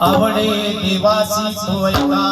आवडे निवासी सोयका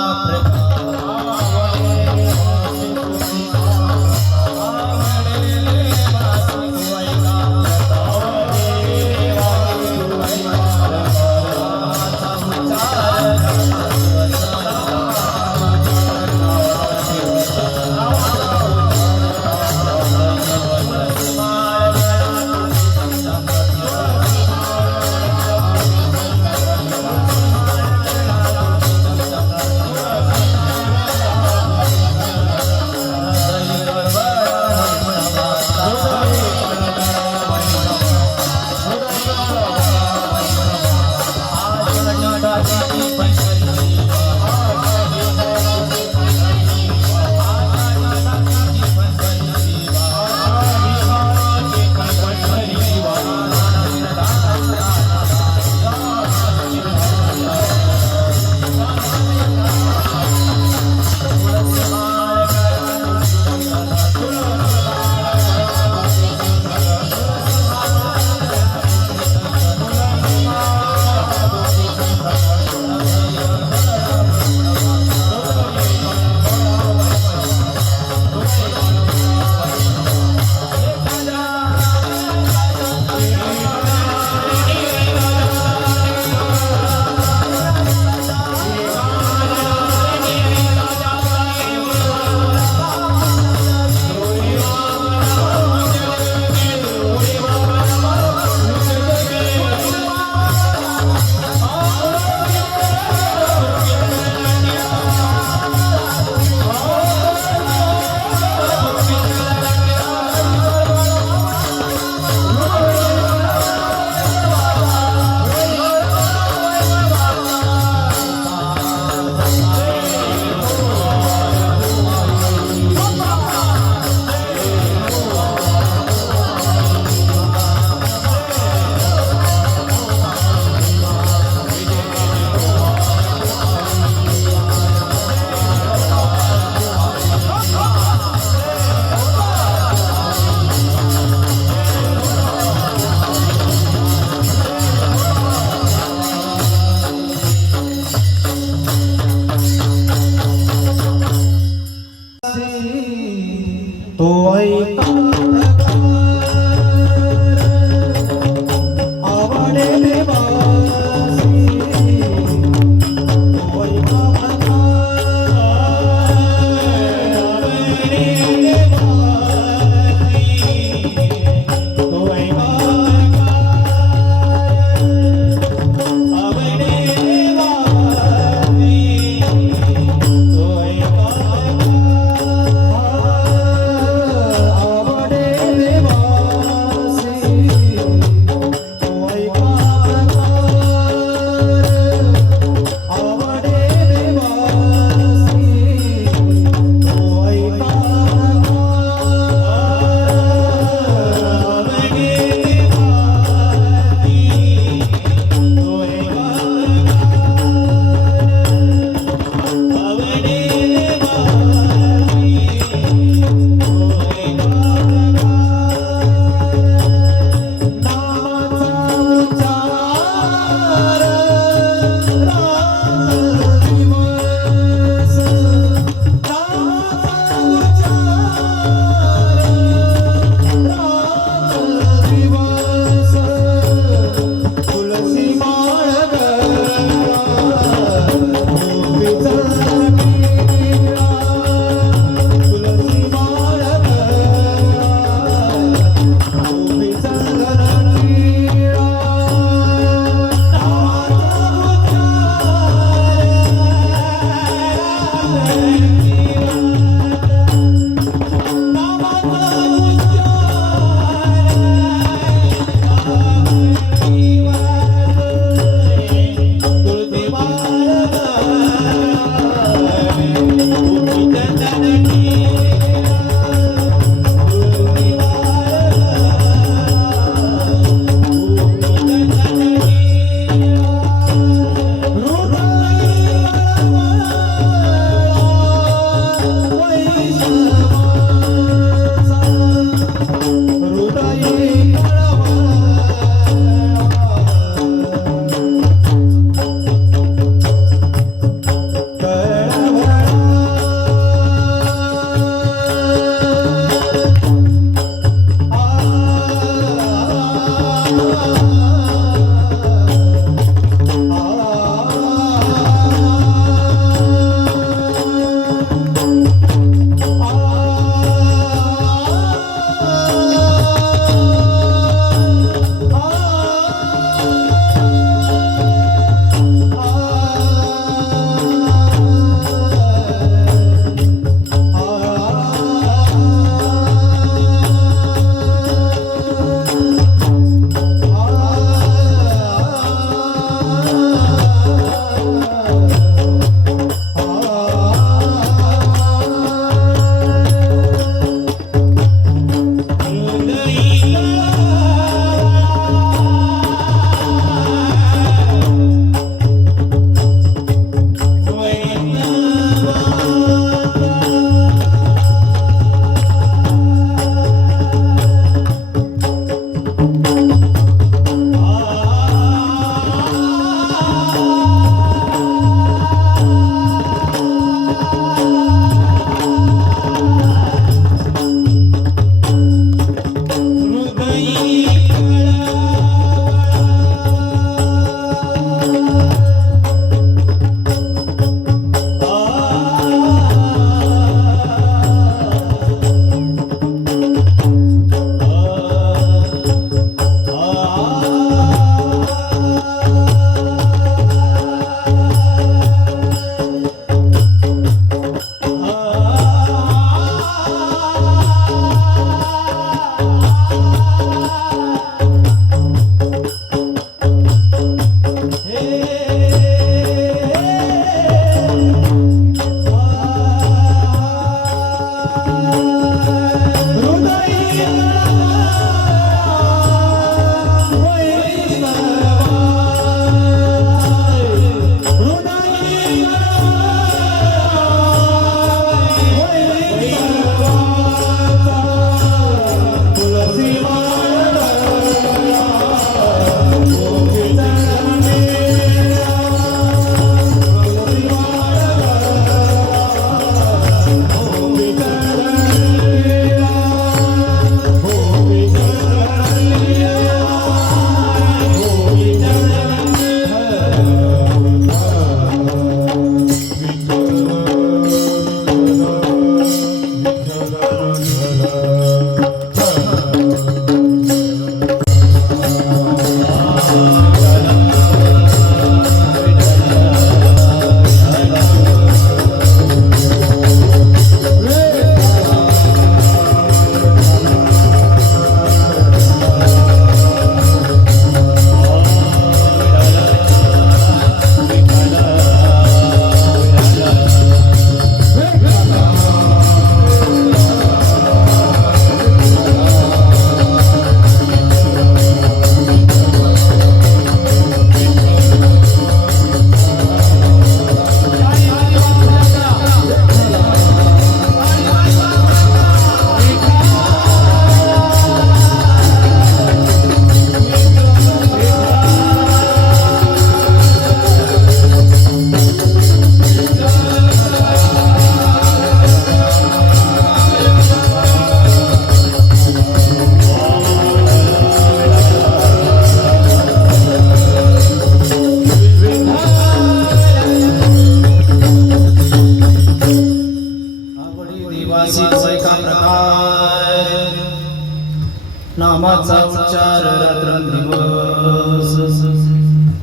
चार रात्रंदिवस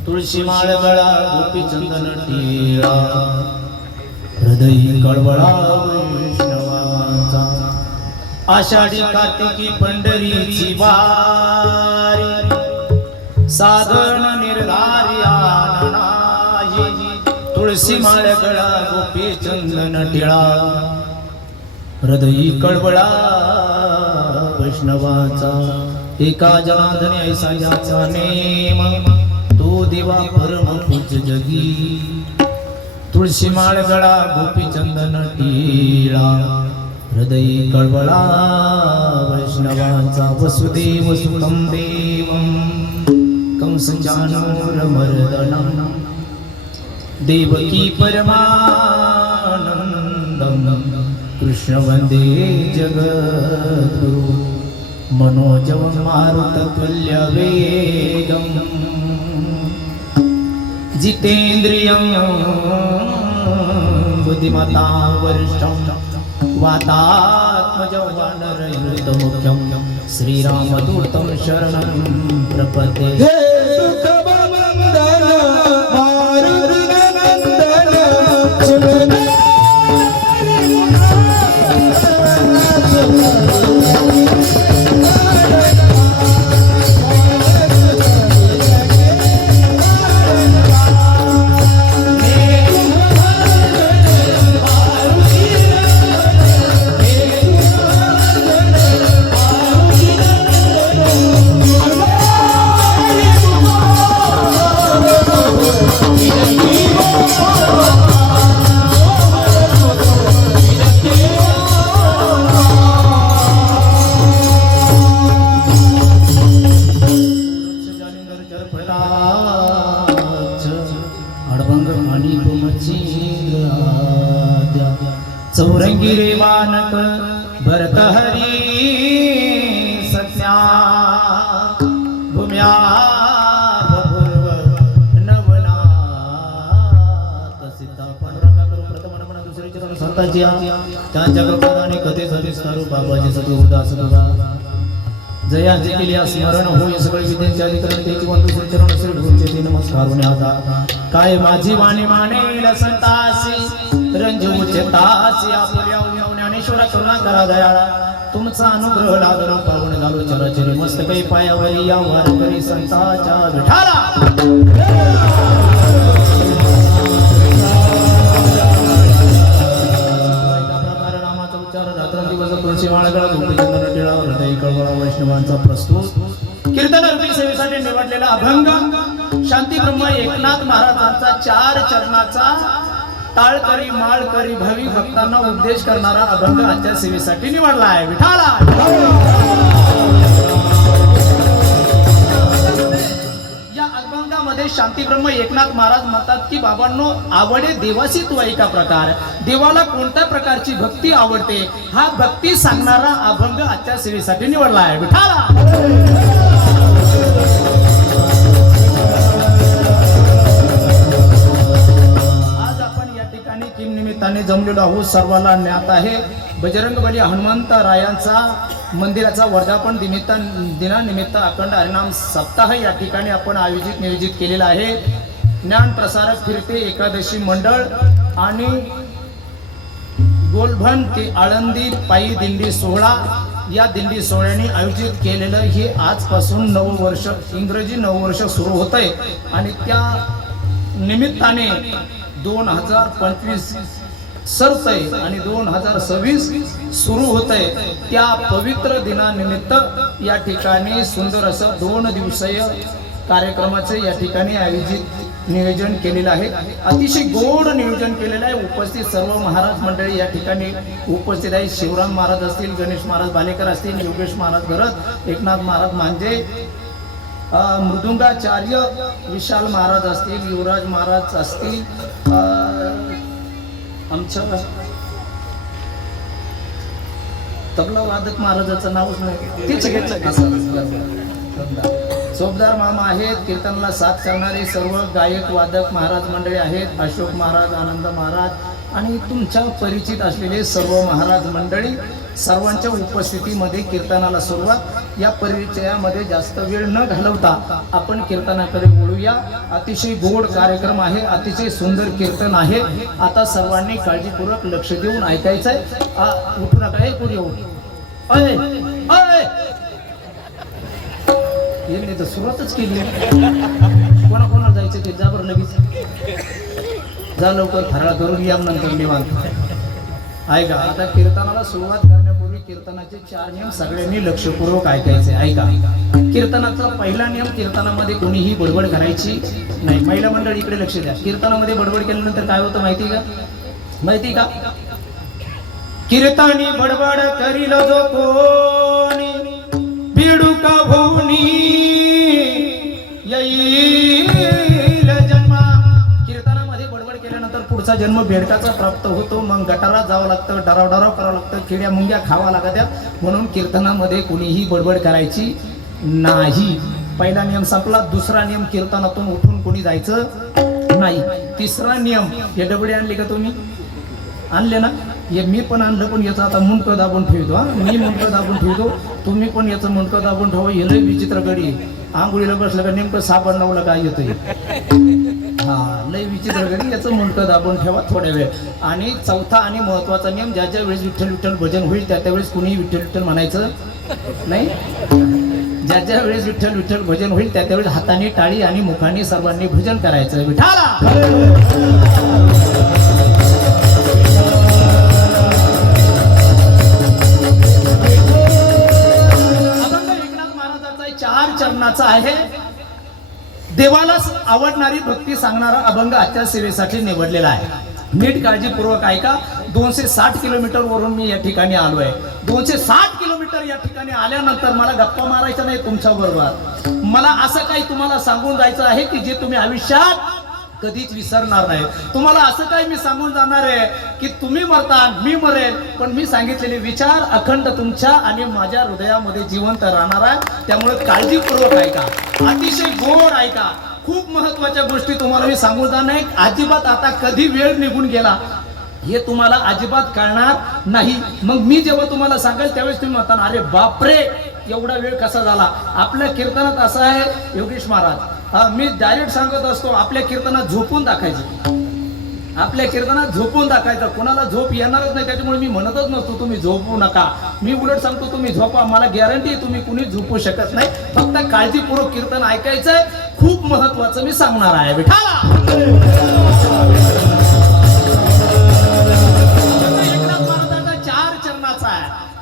तुळशी माळ गळा गोपी चंदन टिळा हृदयी कळवळा वैष्णवांचा आषाढी कार्तिकी पंढरीची वारी साधन निर्धारी आननाही तुळशी माळ गळा गोपी चंदन टिळा हृदयी कळवळा वैष्णवाचा एका जनार्दनी ऐसा याचा नेम तो देवा परम पूज्य जगी तुळशी माळ गळा गोपी चंदन टिळा हृदयी कळवळा वैष्णवाचा वसुदेव सुतं देवं कंसचानूरमर्दनं देवकी परमानन्दं कृष्ण वन्दे जगद्गुरु मनोजवं मारुततुल्यवेगं जितेन्द्रियं बुद्धिमतां वरिष्ठं वातात्मजं वानरयुतमुख्यं श्रीरामदूतं शरणं प्रपद्ये चौरंगी रे वानक भरतहरी सत्या भूम्या भूर्व नवनाथ सीता पांडुरंगा करू प्रथम नमन दुसरे चरण संतांची त्या जगप्रदाने कथे सविस्तारू बाबाजी सद्गुरुदास तुझा जयांची केली स्मरण होई सगळे विद्यांचे अधिकरण त्याची दुसरे चरण श्री गुरुचे ते नमस्कार होणे आता काय माझी वाणी मानेल संतासी रंजूचेतासी आपल्या ज्ञानेश्वर करुणा करा दयाळा तुमचा अनुग्रह लादरो पावन घालो चरचरी मस्त काही पायावरी या वारकरी संतांच्या विठाला नामाचा उच्चार रात्रंदिवस तुळशी माळगळा गोपी चंदन टिळा हृदयी कळवळा वैष्णवांचा प्रस्तुत कीर्तन रूपी सेवेसाठी निवडलेला अभंग शांती ब्रह्म एकनाथ महाराजांचा 4 चरणाचा टाळकरी माळकरी भावी भक्तांना उपदेश करणारा अभंग आजच्या सेवेसाठी निवडला आहे विठाला या अभंगामध्ये शांती ब्रह्म एकनाथ महाराज म्हणतात की बाबांनो आवडे देवासी तू ऐका प्रकार देवाला कोणत्या प्रकारची भक्ती आवडते हा भक्ती सांगणारा अभंग आजच्या सेवेसाठी निवडला आहे विठाला निमित्ताने जमलेलो आहोत सर्वांना ज्ञात आहे बजरंगबली हनुमंतरायांचा मंदिराचा वर्धापन दिनानिमित्त अखंड हरिनाम सप्ताह या ठिकाणी आपण नियोजित केलेला आहे ज्ञान प्रसारक फिरते एकादशी मंडळ आणि गोलभन ते आळंदी पायी दिंडी सोहळा या दिंडी सोहळ्याने आयोजित केलेलं हे आजपासून नववर्ष इंग्रजी नववर्ष सुरू होत आहे आणि त्या निमित्ताने 2025 सरतय आणि 2026 सुरू होत आहे त्या पवित्र दिनानिमित्त या ठिकाणी सुंदर असं 2 दिवसीय कार्यक्रमाचे या ठिकाणी नियोजन केलेलं आहे अतिशय गोड नियोजन केलेलं आहे उपस्थित सर्व महाराज मंडळी या ठिकाणी उपस्थित आहे शिवराम महाराज असतील गणेश महाराज बालेकर असतील योगेश महाराज घरत एकनाथ महाराज मांजे मृदुंगाचार्य विशाल महाराज असतील युवराज महाराज असतील आमच्या तबला वादक महाराजाचं नावच नाही सोबदार मामा आहेत कीर्तनला साथ करणारे सर्व गायक वादक महाराज मंडळी आहेत अशोक महाराज आनंद महाराज आणि तुमच्या परिचित असलेले सर्व महाराज मंडळी सर्वांच्या उपस्थितीमध्ये कीर्तनाला सुरुवात या परिचयामध्ये जास्त वेळ न घालवता आपण कीर्तनाकडे वळूया. अतिशय गोड कार्यक्रम आहे, अतिशय सुंदर कीर्तन आहे. आता सर्वांनी काळजीपूर्वक लक्ष देऊन ऐकायचंय. उठू नका, पुढे येऊ. यांनी तर सुरुवातच केली. कोणाकोणाला जायचं ते जा बरं, लगेच जा, लवकर फराळ करून या, नंतर निवांत. ऐका, आता कीर्तनाला सुरुवात करण्यापूर्वी कीर्तनाचे 4 नियम सगळ्यांनी लक्षपूर्वक ऐकायचे. ऐका, कीर्तनाचा पहिला नियम, कीर्तनामध्ये कोणीही बडबड करायची नाही. महिला मंडळ इकडे लक्ष द्या. कीर्तनामध्ये बडबड केल्यानंतर काय होतं माहिती का? कीर्तनी बडबड करील जो कोणी भिडू का भोनी येईल जन्मा. कीर्तनामध्ये बडबड केल्यानंतर पुढचा जन्म बेडकाचा प्राप्त होतो. मग गटारात जावं लागतं, डराव करावं लागतं, किड्या मुंग्या खावा लागत्या. म्हणून कीर्तनामध्ये कुणीही बडबड करायची नाही. पहिला नियम संपला. दुसरा नियम, कीर्तनातून उठून कोणी जायचं नाही. तिसरा नियम, हे डबडे आणले का तुम्ही? आणले ना? हे मी पण आणलं, पण याचं आता मुंडकं दाबून ठेवतो. मी मुंडकं दाबून ठेवतो, तुम्ही पण याचं मुंडकं दाबून ठेवा. हे लय विचित्र गडी. आंघोळीला बसलं का नेमकं साबण लावलं काय येतंय. लय विचित्र गडी. याचं मुंडकं दाबून ठेवा थोड्या वेळ. आणि चौथा आणि महत्वाचा नियम, ज्या वेळेस विठ्ठल विठ्ठल भजन होईल त्या त्यावेळेस कुणीही विठ्ठल विठ्ठल म्हणायचं नाही. ज्या वेळेस विठ्ठल विठ्ठल भजन होईल त्या त्यावेळेस हाताने टाळी आणि मुखाने सर्वांनी भजन करायचं. विठाला चरणाचा आहे. देवाला आवडणारी भक्ती सांगणारा अभंग आजच्या सेवेसाठी निवडलेला आहे. नीट काळजीपूर्वक ऐका. 260 किलोमीटर वरून मी या ठिकाणी आलो आहे. 260 किलोमीटर या ठिकाणी आल्यानंतर मला गप्पा मारायचा नाही तुमच्या बरोबर. मला असं काही तुम्हाला सांगून जायचं आहे की जे तुम्ही आयुष्यात कधीच विसरणार नाही. तुम्हाला असं काही मी सांगून जाणार आहे की तुम्ही मरता, मी मरेल, पण मी सांगितलेले विचार अखंड तुमच्या आणि माझ्या हृदयामध्ये जिवंत राहणार आहे. त्यामुळे काळजीपूर्वक ऐका, अतिशय गोड ऐका. खूप महत्वाच्या गोष्टी तुम्हाला मी सांगून जाणार नाही. अजिबात आता कधी वेळ निघून गेला हे तुम्हाला अजिबात कळणार नाही. मग मी जेव्हा तुम्हाला सांगेल त्यावेळेस तुम्ही म्हणता, अरे बापरे एवढा वेळ कसा झाला. आपल्या कीर्तनात असं आहे योगेश महाराज, मी डायरेक्ट सांगत असतो, आपल्या कीर्तनात झोपून दाखवायचं. आपल्या कीर्तनात झोपून दाखवायचं. कोणाला झोप येणारच नाही, त्याच्यामुळे मी म्हणतच नसतो तुम्ही झोपू नका. मी उलट सांगतो तुम्ही झोपा. मला गॅरंटी तुम्ही कुणी झोपू शकत नाही. फक्त काळजीपूर्वक कीर्तन ऐकायचंय. खूप महत्वाचं मी सांगणार आहे. विठाला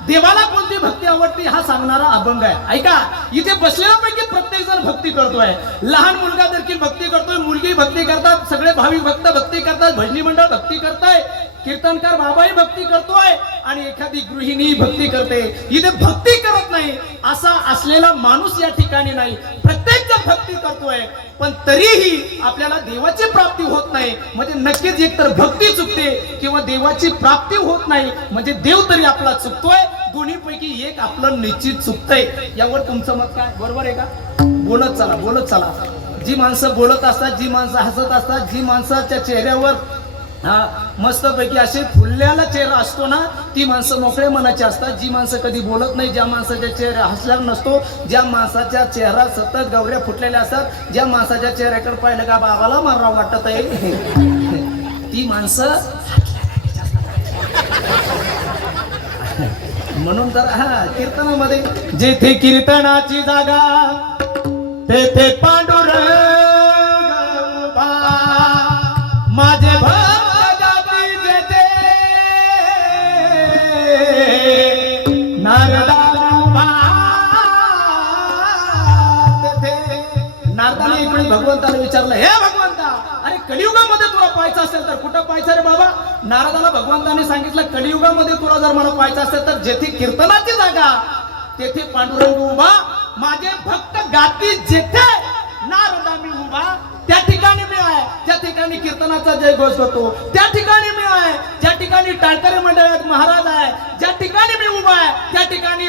देवाला कोणती भक्ती आवडती हा सांगणारा अभंग आहे. ऐका, इथे बसलेल्यापैकी प्रत्येक जण भक्ती करतोय. लहान मुलगा देखील भक्ती करतोय, मुलगी भक्ती करतात, सगळे भाविक भक्त भक्ती करतात, भजनी मंडळ भक्ती करताय, कीर्तनकार बाबाही भक्ती करतोय आणि एखादी गृहिणी भक्ती करते. इथे भक्ती करत नाही असा असलेला माणूस या ठिकाणी नाही. प्रत्येक जण भक्ती करतोय, पण तरीही आपल्याला देवाची प्राप्ती होत नाही. म्हणजे नक्कीच एक तर भक्ती चुकते किंवा देवाची प्राप्ती होत नाही, म्हणजे देव तरी आपला चुकतोय. दोन्हीपैकी एक आपलं निश्चित चुकतंय. यावर तुमचं मत काय? बरोबर आहे का? बोलत चला. जी माणसं बोलत असतात, जी माणसं हसत असतात, जी माणसाच्या चेहऱ्यावर मस्तपैकी असे फुलल्याला चेहरा असतो ना, ती माणसं मोकळ्या मनाची असतात. जी माणसं कधी बोलत नाही, ज्या माणसाच्या चेहरा हसल्यावर नसतो, ज्या माणसाच्या चेहरा सतत गवऱ्या फुटलेल्या असतात, ज्या माणसाच्या चेहऱ्याकडे पाहिलं का बाबाला मारा वाटत आहे, ती माणसं. म्हणून तर कीर्तनामध्ये जेथे कीर्तनाची जागा तेथे पांडुरंग माझे भक्त जाती जेथे नारदाने इकडे भगवंताला विचारलं, हे भगवंता, अरे कलियुगामध्ये तुला पाहायचं असेल तर कुठं पाहायचं रे बाबा? नारदाला भगवंताने सांगितलं, कलियुगामध्ये तुला जर मला पाहायचं असेल तर जेथे कीर्तनाची जागा तेथे पांडुरंग उभा, माझे भक्त गाती जेथे नारदा मी उभा, त्या ठिकाणी मी आहे. ज्या ठिकाणी कीर्तनाचा जय घोष होतो त्या ठिकाणी मी आहे. ज्या ठिकाणी टाळकरी मंडळात महाराज आहे, ज्या ठिकाणी मी उभा आहे, त्या ठिकाणी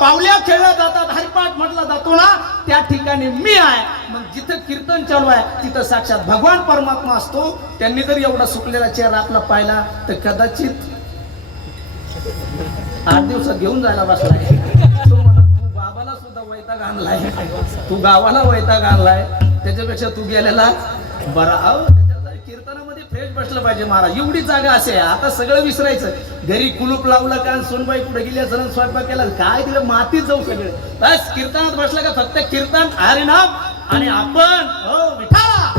पावल्या खेळल्या जातात, हरिपाठ म्हटला जातो ना, त्या ठिकाणी मी आहे. मग जिथं कीर्तन चालू आहे तिथं साक्षात भगवान परमात्मा असतो. त्यांनी जर एवढा सुकलेला चेहरा आपला पाहिला तर कदाचित 8 दिवसात घेऊन जायला बसला. तो म्हणत, तू बाबाला वैताग आणलाय, तू गावाला वैताग आणलाय, त्याच्यापेक्षा तू गेलेला बरा. अहो कीर्तनामध्ये फ्रेश बसलं पाहिजे महाराज. एवढी जागा असे आता सगळं विसरायचं. घरी कुलूप लावलं का, सोनबाई कुठे गेली असं स्वयंपाक केला काय, तिला मातीत जाऊ सगळं. बस कीर्तनात बसलं का फक्त कीर्तन हरिनाम आणि आपण हो विठाला.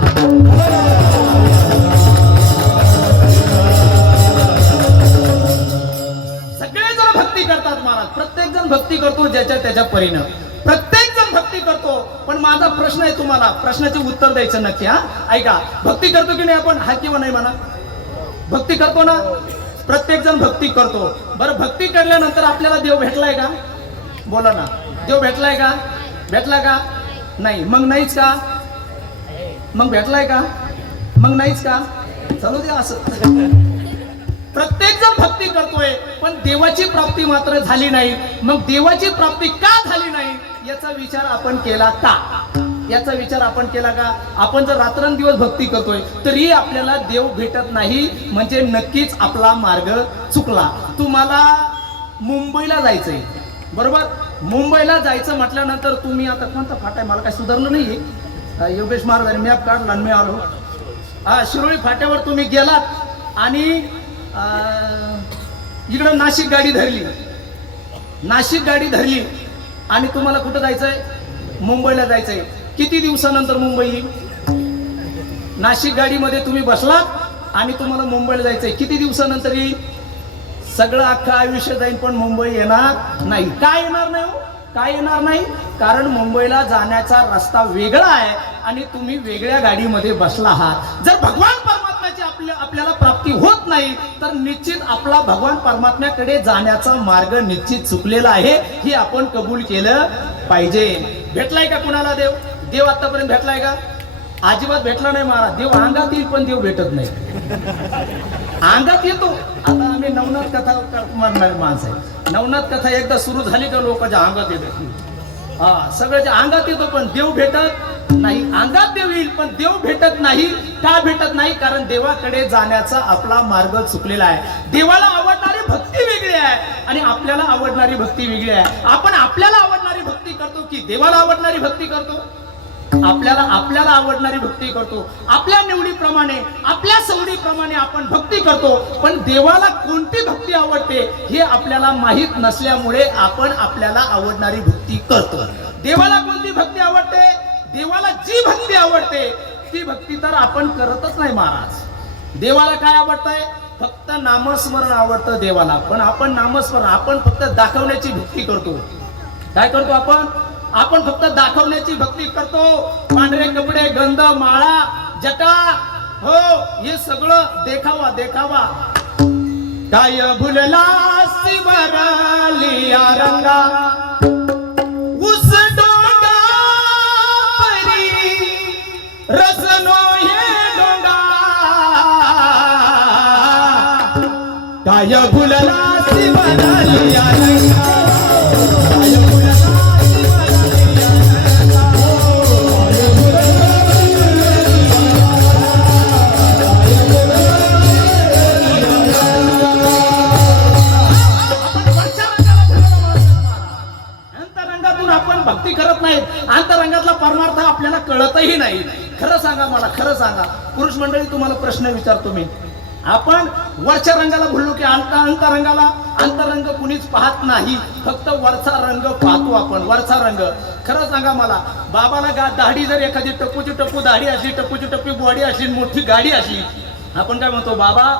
सगळेजण भक्ती करतात महाराज, प्रत्येक जण भक्ती करतो ज्याच्या त्याच्या परीनं, प्रत्येक जण भक्ती करतो. पण माझा प्रश्न आहे तुम्हाला, प्रश्नाचे उत्तर द्यायचं नक्की. हा ऐका, भक्ती करतो की नाही आपण, हा किंवा नाही म्हणा. भक्ती करतो ना, प्रत्येक जण भक्ती करतो. बरं भक्ती करल्यानंतर आपल्याला देव भेटलाय का? बोला ना, देव भेटलाय का? भेटला का? नाही. मग नाहीच का? मग भेटलाय का? मग नाहीच का? चालू दे असं. प्रत्येक जण भक्ती करतोय पण देवाची प्राप्ती मात्र झाली नाही. मग देवाची प्राप्ती का झाली नाही याचा विचार आपण केला का? याचा विचार आपण केला का? आपण जर रात्रंदिवस भक्ती करतोय तरी आपल्याला देव भेटत नाही म्हणजे नक्कीच आपला मार्ग चुकला. तुम्हाला मुंबईला जायचंय बरोबर, मुंबईला जायचं म्हटल्यानंतर तुम्ही आता कोणता फाटा आहे मला काय सुधारलं नाहीये, योगेश महाराजांनी मॅप काढला आणि मी आलो. शिरोळी फाट्यावर तुम्ही गेलात आणि इकडं नाशिक गाडी धरली, नाशिक गाडी धरली आणि तुम्हाला कुठं जायचंय? मुंबईला जायचंय. किती दिवसानंतर मुंबई येईल? नाशिक गाडीमध्ये तुम्ही बसलात आणि तुम्हाला मुंबईला जायचंय, किती दिवसानंतर येईल? सगळं अख्खं आयुष्य जाईल पण मुंबई येणार नाही. काय येणार नाही हो? काय येणार नाही? कारण मुंबईला जाण्याचा रस्ता वेगळा आहे आणि तुम्ही वेगळ्या गाडीमध्ये बसला आहात. जर भगवान परमात्म्याची आपल्याला प्राप्ती होत नाही तर निश्चित आपला भगवान परमात्म्याकडे जाण्याचा मार्ग निश्चित चुकलेला आहे, हे आपण कबूल केलं पाहिजे. भेटलाय का कुणाला देव? देव आतापर्यंत भेटलाय का? अजिबात भेटला नाही महाराज. देव अंगात येईल पण देव भेटत नाही. अंगात येतो. आता आम्ही नवनाथ कथा म्हणणारे माणसं आहे. नवनाथ कथा एकदा सुरू झाली का लोकांच्या अंगात येते. सगळ्याच्या अंगात येतो पण देव भेटत नाही. अंगात देव येईल पण देव भेटत नाही. का भेटत नाही? कारण देवाकडे जाण्याचा आपला मार्ग चुकलेला आहे. देवाला आवडणारी भक्ती वेगळी आहे आणि आपल्याला आवडणारी भक्ती वेगळी आहे. आपण आपल्याला आवडणारी भक्ती करतो की देवाला आवडणारी भक्ती करतो? आपल्याला आवडणारी भक्ती करतो. आपल्या निवडीप्रमाणे आपल्या सवडीप्रमाणे आपण भक्ती करतो. पण देवाला कोणती भक्ती आवडते हे आपल्याला माहित नसल्यामुळे आपण आपल्याला आवडणारी भक्ती करतो. देवाला कोणती भक्ती आवडते? देवाला जी भक्ती आवडते ती भक्ती तर आपण करतच नाही महाराज. देवाला काय आवडतंय? फक्त नामस्मरण आवडतं देवाला. पण आपण नामस्मरण आपण फक्त दाखवण्याची भक्ती करतो. काय करतो आपण? आपण फक्त दाखवण्याची भक्ती करतो. पांढरे कपडे, गंध, माळा, जटा, हो हे सगळं देखावा देखावा. काय भुलला शिवरलिया रंगा उस डोंगा परी रसनो हे डोंगा. काय भुलला शिवरलिया रंगा भक्ती करत नाहीत. अंतरंगातला परमार्थ आपल्याला कळतही नाही. खरं सांगा, मला खरं सांगा पुरुष मंडळी, तुम्हाला प्रश्न विचारतो मी. आपण वरच्या रंगाला भुललो की अंतरंगाला? अंतरंग कुणीच पाहत नाही, फक्त वरचा रंग पाहतो आपण, वरचा रंग. खरं सांगा मला, बाबाला दाढी जर एखादी टप्पूची टप्पू दाढी असली, टप्पूची टप्पी बॉडी असली, मोठी गाडी असली, आपण काय म्हणतो? बाबा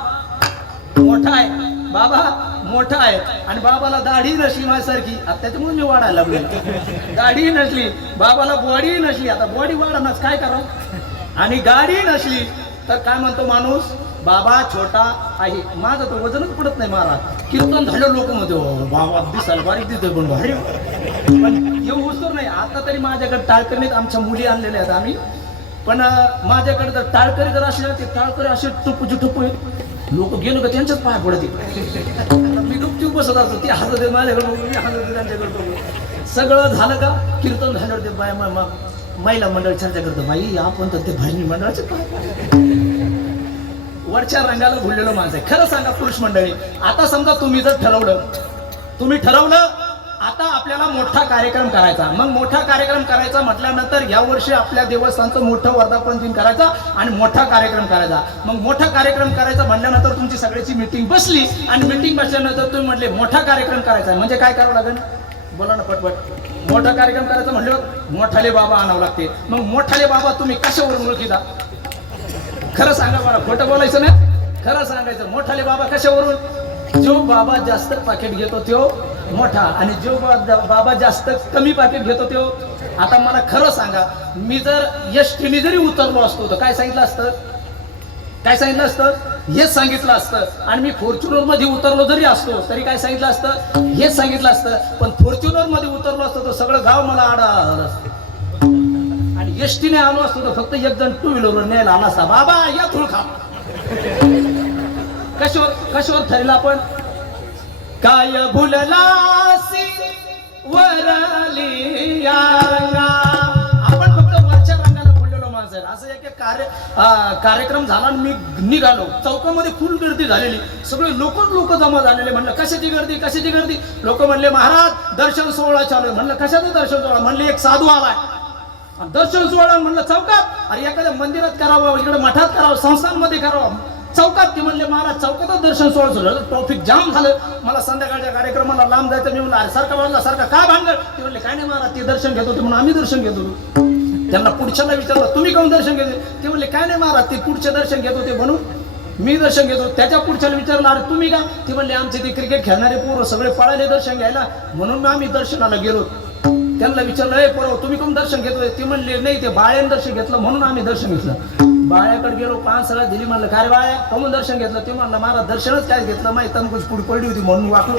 मोठा आहे, बाबा मोठा आहे. आणि बाबाला दाढी नसली माझ्यासारखी, त्याच्यामुळे मी वाढायला लागलो. दाढी नसली, बाबाला बॉडी नसली, आता बॉडी वाढणार काय करा, आणि गाडी नसली तर काय म्हणतो माणूस? बाबा छोटा आहे. माझं तर वजनच पडत नाही महाराज. कीर्तन झालं लोक मध्ये बाबा दिसायला बारीक दिसतोय पण भारी, पण येऊ उचतो नाही. आता तरी माझ्याकडे टाळकरीत आमच्या मुली आणलेल्या आहेत आम्ही, पण माझ्याकडे जर टाळकरी जर असले ते टाळकरी असे टप्पूचे टप्पू आहेत. लोक गेलो का त्यांच्याच पाय पडते. मी डुबचूप बसत असतो, ते हसत माझ्याकडे, मी हसत त्यांच्याकडे. सगळं झालं का? कीर्तन झालं ते बाय महिला मंडळ चर्चा करतो, बाई आपण तर ते बहिणी मंडळाचे पाय. वरच्या रंगाला भुललेलं माणसं आहे. खरं सांगा पुरुष मंडळी, आता समजा तुम्ही जर ठरवलं आता आपल्याला मोठा कार्यक्रम करायचा. मग मोठा कार्यक्रम करायचा म्हटल्यानंतर यावर्षी आपल्या देवस्थानचं मोठं वर्धापन दिन करायचा आणि मोठा कार्यक्रम करायचा. मग मोठा कार्यक्रम करायचा म्हटल्यानंतर तुमची सगळ्याची मीटिंग बसली आणि मीटिंग बसल्यानंतर तुम्ही म्हटले मोठा कार्यक्रम करायचा म्हणजे काय करावं लागेल? बोला ना पटपट. मोठा कार्यक्रम करायचा म्हटल्यावर मोठाले बाबा आणावं लागते. मग मोठाले बाबा तुम्ही कशावरून ओळखीता? खरं सांगा मला, खोटं बोलायचं नाही, खरं सांगायचं. मोठाले बाबा कशावरून? जो बाबा जास्त पाकिट घेतो तो मोठा आणि जो बाबा जास्त कमी पाकिट घेतो तो. आता मला खरं सांगा, मी जर एसटीने जरी उतरलो असतो तर काय सांगितलं असतं? काय सांगितलं असतं? हेच सांगितलं असतं. आणि मी फॉर्च्युनर मध्ये उतरलो जरी असतो तरी काय सांगितलं असतं? हेच सांगितलं असतं. पण फॉर्च्युनर मध्ये उतरलो असतो तर सगळं गाव मला आडा असतं आणि एसटीने आलो असतो तर फक्त एक जण टू व्हीलरवर न्यायला आला असता. बाबा या थोडखा. कशावर ठरला आपण? काय भुललासी वरली अंगा. आपण फक्त वरच्या रंगाला भुललेलो माणसं आहे. असं एक कार्यक्रम झाला आणि मी निघालो. चौकामध्ये फुल गर्दी झालेली, सगळे लोक जमा झालेले. म्हणलं कशाची गर्दी? लोक म्हणले महाराज दर्शन सोहळा चालू आहे. म्हणलं कशाचं दर्शन सोहळा? म्हणले एक साधू आलाय. दर्शन सोहळा म्हणलं चौकात? अरे एखाद्या मंदिरात करावं, इकडे मठात करावं, संस्थांमध्ये करावं, चौकात. ते म्हणले महाराज चौकातच दर्शन सोहळा सुरू. ट्रॉफिक जाम झालं. मला संध्याकाळच्या कार्यक्रमाला लांब जायचं. मी म्हणलं अरे सारखा वाजला सारखा काय भानगड? ते म्हणले काय नाही महाराज, ते दर्शन घेत होते म्हणून आम्ही दर्शन घेत होतो. त्यांना पुढच्याला विचारलं तुम्ही काऊन दर्शन घेते? ते म्हणले काय नाही महाराज, ते पुढचे दर्शन घेत होते म्हणून मी दर्शन घेतो. त्याच्या पुढच्याला विचारलं अरे तुम्ही का? ते म्हणले आमचे ते क्रिकेट खेळणारे पोरं सगळे पळाले दर्शन घ्यायला म्हणून आम्ही दर्शनाला गेलो. त्यांना विचारलं हे पोरं तुम्ही काऊन दर्शन घेतोय? ते म्हणले नाही, ते बाळ्याने दर्शन घेतलं म्हणून आम्ही दर्शन घेतलं. बाळ्याकडे गेलो, 5 सगळ्या दिली. म्हणलं काय रे बाळ्या काऊन दर्शन घेतलं? ते म्हणलं महाराज दर्शनच काय घेतलं माहिती, तमकुच पुढे पडली होती म्हणून वाकलो.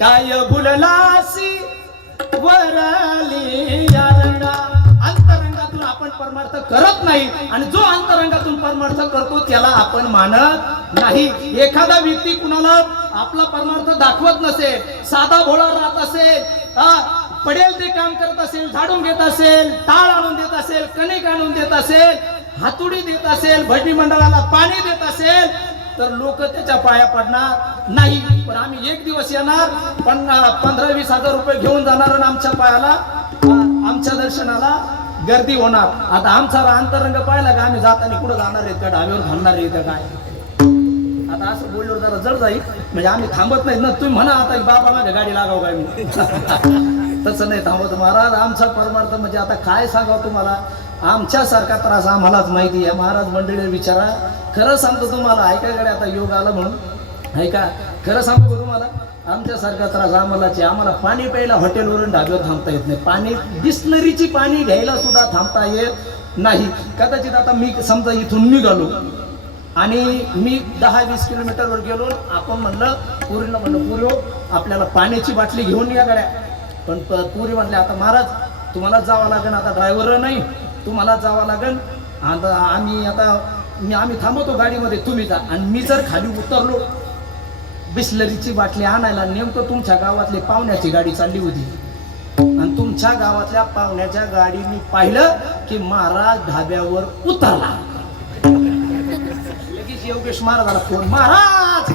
काय भुललासी वरली अंगा. अंतरंगातून आपण परमार्थ करत नाही आणि जो अंतरंगातून परमार्थ करतो त्याला आपण मानत नाही. एखादा व्यक्ती कुणाला आपला परमार्थ दाखवत नसेल, साधा भोळा राहत असेल, पडेल ते काम करत असेल, झाडून घेत असेल, टाळ आणून देत असेल, कणिक आणून देत असेल, हातुडी देत असेल, भजनी मंडळाला पाणी देत असेल तर लोक त्याच्या पाया पडणार नाही. पण आम्ही एक दिवस येणार, 15-20 हजार रुपये घेऊन जाणार आणि आमच्या पायाला आमच्या दर्शनाला गर्दी होणार. आता आमचा अंतरंग पाहिला का आम्ही जाताना कुठं जाणार आहेत का? ढाब्यावर थांबणार आहेत का काय? आता असं बोलल्यावर जरा जड जाईल म्हणजे आम्ही थांबत नाही ना. तुम्ही म्हणा आता बाबा माझ्या गाडी लागाव काय? मी तसं नाही थांबत महाराज. आमचा परमार्थ म्हणजे आता काय सांगावं तुम्हाला, आमच्यासारखा त्रास आम्हालाच माहिती आहे. महाराज मंडळी विचारा, खरं सांगतो तुम्हाला. ऐका गाडी आता योग आला म्हणून ऐका, खरं सांगतो तुम्हाला आमच्यासारखा त्रास आम्हालाच आहे. आम्हाला पाणी प्यायला हॉटेलवरून ढाब्यावर थांबता येत नाही. पाणी बिस्लरीची पाणी घ्यायला सुद्धा थांबता येत नाही. कदाचित आता मी समजा इथून निघालो आणि मी 10-20 किलोमीटरवर गेलो. आपण म्हणलं पुरीला, म्हणलं पुरी आपल्याला पाण्याची बाटली घेऊन या गाड्या. पण पुरी म्हणले आता महाराज तुम्हाला जावं लागेल, आता ड्रायव्हर नाही, तुम्हाला जावं लागेल. आता आम्ही थांबवतो गाडीमध्ये, तुम्ही जा. आणि मी जर खाली उतरलो बिस्लरीची बाटली आणायला, नेमकं तुमच्या गावातली पाहुण्याची गाडी चालली होती आणि तुमच्या गावातल्या पाहुण्याच्या गाडी मी पाहिलं की महाराज ढाब्यावर उतरला. लगेच योगेश महाराजाला फोन, महाराज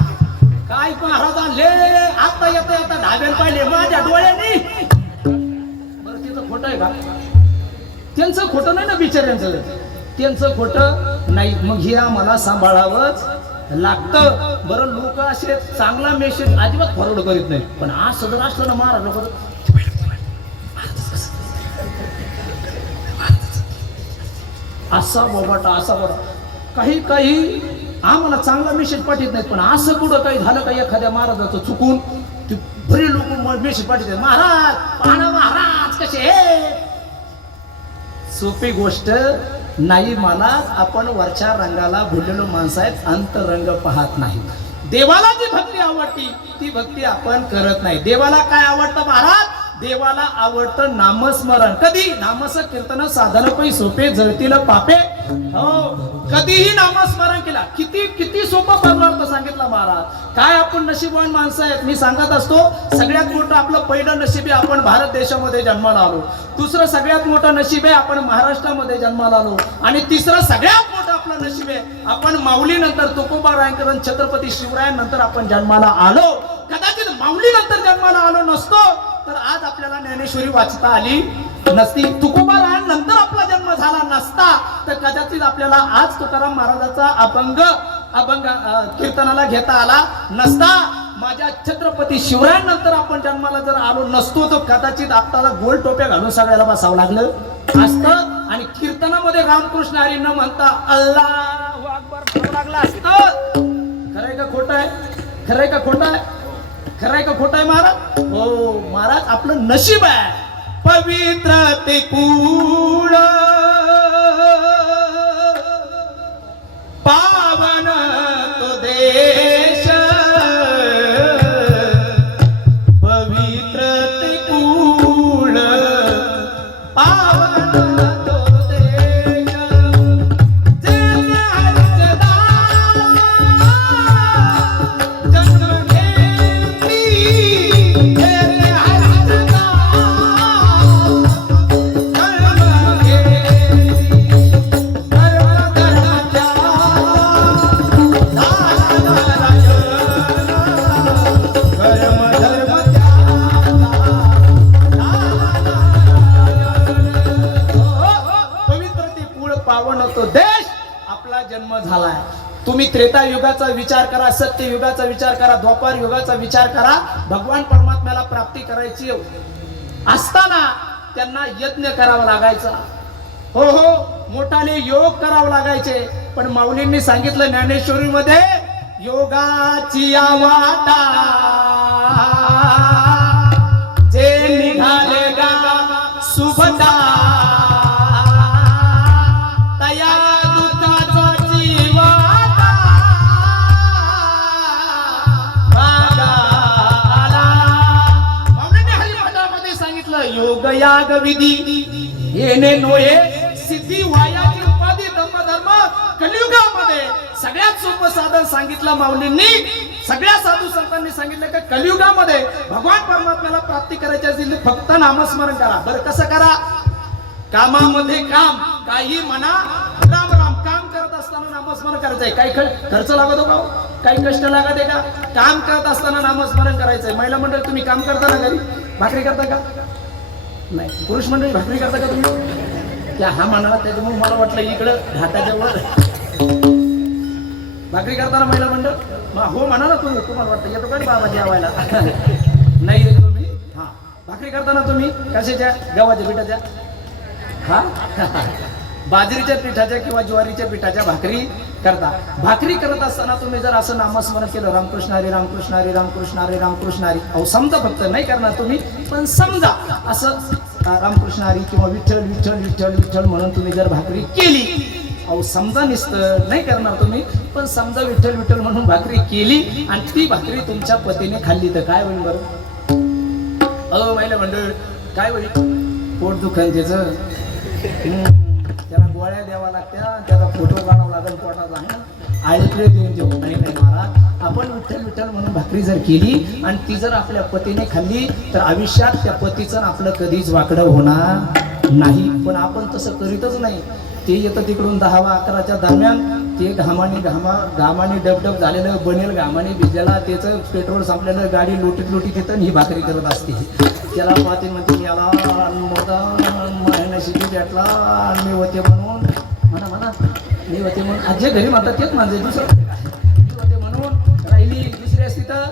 काय महाराज आले आता येता ढाब्याला पाहिले माझ्या डोळ्यांनी. बरं तिचं खोटं आहे का? त्यांचं खोटं नाही ना बिचाऱ्यांचं, त्यांचं खोटं नाही. मग हे आम्हाला सांभाळावंच लागतं. बरं लोक असे चांगला मेसेज अजिबात फॉरवर्ड करीत नाही. पण आज जर असलं ना महाराज लोक असा बोबाटा असा बोला, काही आम्हाला चांगला मेसेज पाठवत नाहीत. पण असं कुठं काही झालं का एखाद्या महाराजाचं चुकून ते बरे लोक मेसेज पाठवतात, महाराज पाहणं महाराज कसे. सोपी गोष्ट नाही. मला आपण वरच्या रंगाला भुललेलो माणसं आहेत, अंतरंग पाहत नाही. देवाला जी भक्ती आवडती ती भक्ती आपण करत नाही. देवाला काय आवडतं महाराज? देवाला आवडतं नामस्मरण. कधी नामस कीर्तन साधन पै सोपे जळतील पापे. हो, कधीही नामस्मरण केला किती सोपा परमार्थ सांगितला महाराज. काय आपण नशीबवान माणसं आहेत. मी सांगत असतो सगळ्यात मोठं आपलं पहिलं नशीब आहे आपण भारत देशामध्ये जन्माला आलो. दुसरं सगळ्यात मोठं नशीब आहे आपण महाराष्ट्रामध्ये जन्माला आलो. आणि तिसरं सगळ्यात मोठं आपलं नशीब आहे. आपण माऊली नंतर तुकोबारायांकर छत्रपती शिवरायांनंतर आपण जन्माला आलो. कदाचित माऊली नंतर जन्माला आलो नसतो तर आज आपल्याला ज्ञानेश्वरी वाचता आली नसती. तुकोबारायांनंतर आपला जन्म झाला नसता तर कदाचित आपल्याला आज तुकाराम महाराजाचा अभंग कीर्तनाला घेता आला नसता. माझ्या छत्रपती शिवरायांनंतर आपण जन्माला जर आलो नसतो तर कदाचित आपल्याला गोल टोप्या घालून सगळ्याला बसावं लागलं असतं आणि कीर्तनामध्ये रामकृष्ण हरी न म्हणता अल्लाहू अकबर म्हणावं लागलं असतं. खरंय का खोटं आहे? खरंय का खोटं आहे? खरंय का खोटं आहे महाराज? हो महाराज, आपलं नशीब आहे. पवित्र ते कुळ पावन तो देश, पवित्र ते कुळ पावन तो देश. जन्म हरिचंदास जन्म घेतली, जन्म हरिचंदास जन्म घेतली. तो देश आपला जन्म झालाय. तुम्ही त्रेता युगाचा विचार करा, सत्य युगाचा विचार करा, द्वापार युगाचा विचार करा. भगवान परमात्म्याला प्राप्ती करायची असताना त्यांना यज्ञ करावा लागायचा. हो हो, मोठाले योग करावे लागायचे. पण माऊलींनी सांगितलं ज्ञानेश्वरीमध्ये, योगाची वाटा जे निघाले गा सुभता, योग याग विधी येणे नोहे सिद्धी वायाची उपाधी धर्म कलियुगामध्ये सगळ्यात सोपं साधन सांगितलं माऊलींनी. सगळ्या साधू संतांनी सांगितलं की कलियुगामध्ये भगवान परमात्म्याला प्राप्ती करायची असेल फक्त नामस्मरण करा. बरं कसं करा? कामामध्ये काम, काही म्हणा राम राम. काम करत असताना नामस्मरण करायचंय. काही खर्च लागतो का? काही कष्ट लागत आहे का? काम करत असताना नामस्मरण करायचंय. महिला मंडळ तुम्ही काम करता ना, घरी भाकरी करता का? नाही. पुरुष मंडळी भाकरी करता का तुम्ही? त्या हा म्हणाला, त्याच्यामुळे मला वाटलं इकडं घाटाच्या वर भाकरी करताना महिला मंडळ. हो म्हणा ना तुम्ही. तुम्हाला वाटतं येतो का बाबा जेवायला? नाही येतो तुम्ही. हा, भाकरी करताना तुम्ही कशाच्या? गव्हाच्या पिठाच्या? हा बाजरीच्या पिठाच्या किंवा ज्वारीच्या पिठाच्या भाकरी करता. भाकरी करत असताना तुम्ही जर असं नामस्मरण केलं, रामकृष्ण हरी रामकृष्ण हरी रामकृष्ण हरी रामकृष्ण हरी, अहो समजा, फक्त नाही करणार तुम्ही, पण समजा असं रामकृष्ण हरी किंवा विठ्ठल विठ्ठल विठ्ठल विठ्ठल म्हणून तुम्ही जर भाकरी केली, अहो समजा निसतं नाही करणार तुम्ही, पण समजा विठ्ठल विठ्ठल म्हणून भाकरी केली आणि ती भाकरी तुमच्या पतीने खाल्ली तर काय होईल बरं? अहो महिला मंडळ, काय होईल? पोट दुखन त्याचं, त्याला गोळ्या द्यावा लागत्या, त्याचा फोटो काढावा लागेल पोटाचा, आहे ना, आळीतले देऊन देऊ. नाही नाही महाराज, आपण विठ्ठल विठ्ठल म्हणून भाकरी जर केली आणि ती जर आपल्या पतीने खाल्ली तर आयुष्यात त्या पतीचं आपलं कधीच वाकडं होणार नाही. पण आपण तसं करीतच नाही. ते येतं तिकडून 10-11च्या दरम्यान, ते घामाने डबडब झालेलं, बनेल घामाने भिजलेला, त्याचं पेट्रोल संपलेलं, गाडी लोटीत लोटीत येतं, ही भाकरी करत असते. त्याला पाहते म्हणते, याला महिना शिटी भेटला मी होते म्हणून, म्हणा मी होते म्हणून, आज जे घरी म्हणतात तेच म्हणजे दुसरं मी होते म्हणून राहिली. दुसरी असती तर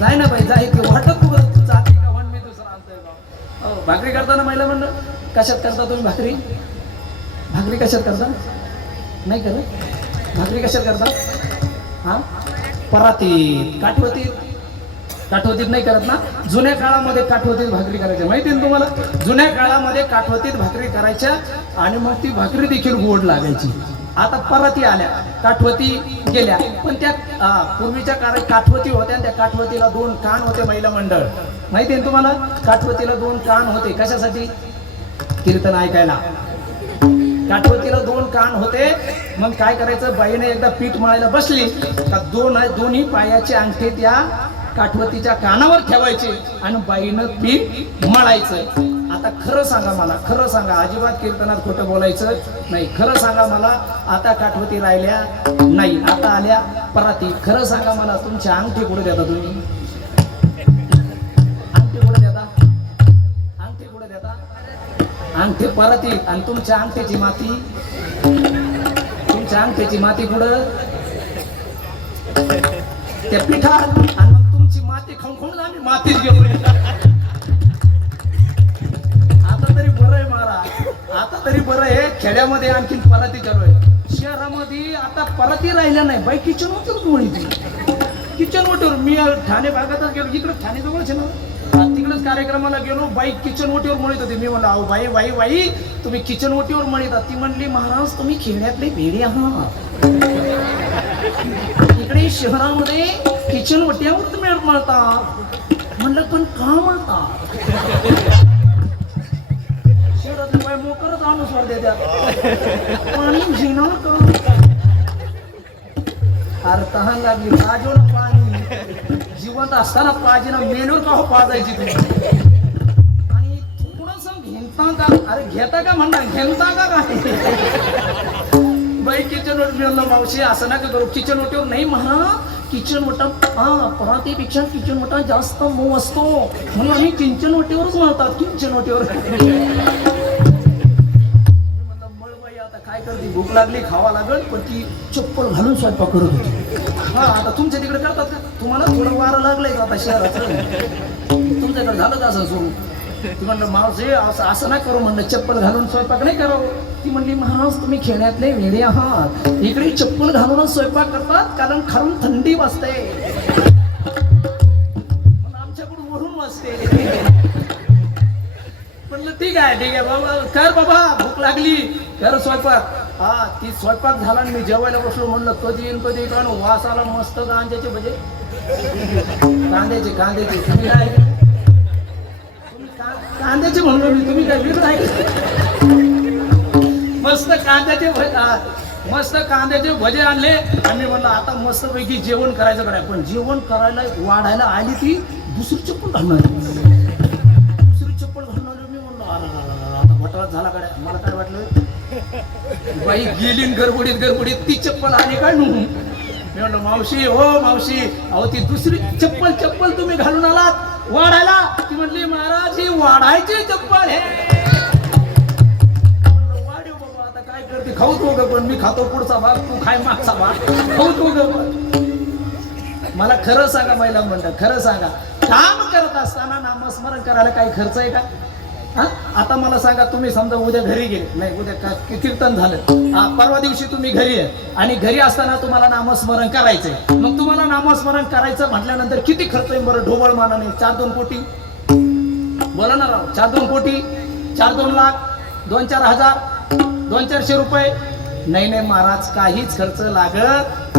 जाय ना बाई, जाय, ते वाटत तू जाते का म्हण, मी दुसरं आणतोय का. भाकरी करताना महिला म्हणणं, कशात करता तुम्ही भाकरी? भाकरी कशात करता? नाही करत. भाकरी कशात करता? हा, परातीत, काठवतीत नाही करत ना. जुन्या काळामध्ये काठवतीत भाकरी करायच्या, माहिती ना तुम्हाला? जुन्या काळामध्ये काठवतीत भाकरी करायच्या आणि मग ती भाकरी देखील गोड लागायची. आता पराती आल्या, काठवती गेल्या, पण त्या पूर्वीच्या काळात काठवती होत्या. त्या काठवतीला 2 कान होते महिला मंडळ, माहिती आहे तुम्हाला? काठवतीला 2 कान होते. कशासाठी? कीर्तन ऐकायला. काठवतीला 2 कान होते. मग काय करायचं, बाईने एकदा पीठ मळायला बसली का दोन्ही पायाचे अंगठे त्या काठवतीच्या कानावर ठेवायचे आणि बाईनं पीठ मळायचं. आता खरं सांगा मला, खरं सांगा, अजिबात कीर्तनात खोटं बोलायचं नाही. खरं सांगा मला, आता काठवती राहिल्या नाही, आता आल्या पराती. खरं सांगा मला, तुमच्या अंगठी कुठे देता तुम्ही? अंगठी कुठे देता? अंगठी कुठे देता? अंगठी पराती. आणि तुमच्या अंगठीची माती, तुमच्या अंगठीची माती कुठं? त्या पिठात. आणि मग तुमची माती खाऊन खाऊन आम्ही मातीच घेऊन. आता तरी बरं आहे, खेड्यामध्ये आणखी पराती चालू आहे. शहरामध्ये आता पराती राहिल्या नाही बाई. किचन वॉटर मुळी, किचन वॉटर. मी ठाणे भागातच गेलो, इकडे ठाणे जवळच ना, तिकडेच कार्यक्रमाला गेलो, बाई किचन वॉटीवर म्हणत होती. मी म्हणलं अहो बाई बाई बाई तुम्ही किचन वॉटीवर म्हणतात? ती म्हणली महाराज तुम्ही खेड्यातले वेडे आहात, इकडे शहरामध्ये किचन वॉटीवर तुम्ही म्हणतात. म्हणलं पण का म्हणतात? मोकरच अनुस्वार देतात, पाणी घेणार का? अरे तहान लागली, पाजो ना पाणी. जिवंत असताना पाहिजे ना, मेलूर का हो पाजायची तुम्ही? आणि थोडस घेता का? अरे घेता का म्हणता, घेता का काय? बाई किचन ओट मिळालं मावशी असं नका करू. किचन ओटीवर नाही म्हणा, किचन ओटा हा परातीपेक्षा किचन ओटा जास्त मऊ असतो म्हणून आम्ही किचन ओटीवरच म्हणतात. किचन ओटीवर काय करते, भूक लागली खावा लागल, पण ती चप्पल घालून स्वयंपाक करत होती. हा आता तुमच्या तिकडे करतात का? तुम्हाला थोडं वारं लागलंय का आता शहराचं? तुमच्याकडे झालं का असं सुरू? ती म्हणलं मावशी असं नाही करू, म्हणलं चप्पल घालून स्वयंपाक नाही करावं. ती म्हणली महाराज तुम्ही खेड्यातले वेडे आहात, इकडे चप्पल घालूनच स्वयंपाक करतात कारण खालून थंडी वाजते, आमच्याकडून वरून वाजते. म्हणलं ठीक आहे बाबा, कर बाबा, भूक लागली, कर स्वयंपाक. हा ती स्वयंपाक झाला आणि मी जेवायला बसलो. म्हणलं कधी येईन कधी कारण वास आला मस्त कांद्याचे भजे, कांद्याचे. तुम्ही काय कांद्याचे म्हणलो मी, तुम्ही काय वेगळं आहे? मस्त कांद्याचे भजे आणले. आम्ही म्हणलं आता मस्तपैकी जेवण करायचं कडे. पण जेवण करायला वाढायला आली ती दुसरी चप्पल घालणार, आता घोटाळा झाला कडे. मला काय वाटलं बाई गेली गडबडीत ती चप्पल आली काय नू. मी म्हणलं मावशी हो मावशी, अहो ती दुसरी चप्पल तुम्ही घालून आलात वाढायला. ती म्हणली महाराज ही वाढायची चप्पल हे. वाढीव बाबा आता काय करते, खाऊ तो ग. पण मी खातो पुढचा भाग, तू खाय मागचा भाग, खाऊ तो ग. मला खरं सांगा महिला म्हणतात, खरं सांगा, काम करत असताना नामस्मरण करायला काही खर्च आहे का? हा आता मला सांगा, तुम्ही समजा उद्या घरी गेले, नाही उद्या कीर्तन झालं, परवा दिवशी तुम्ही घरी आहे आणि घरी असताना तुम्हाला नामस्मरण करायचंय. मग तुम्हाला नामस्मरण करायचं म्हटल्यानंतर किती खर्च आहे बरं? ढोबळ मानाने 4-2 कोटी बोला ना राव. 4-2 कोटी, 4-2 लाख, 2-4 हजार, 200-400 रुपये. नाही महाराज, काहीच खर्च लागत,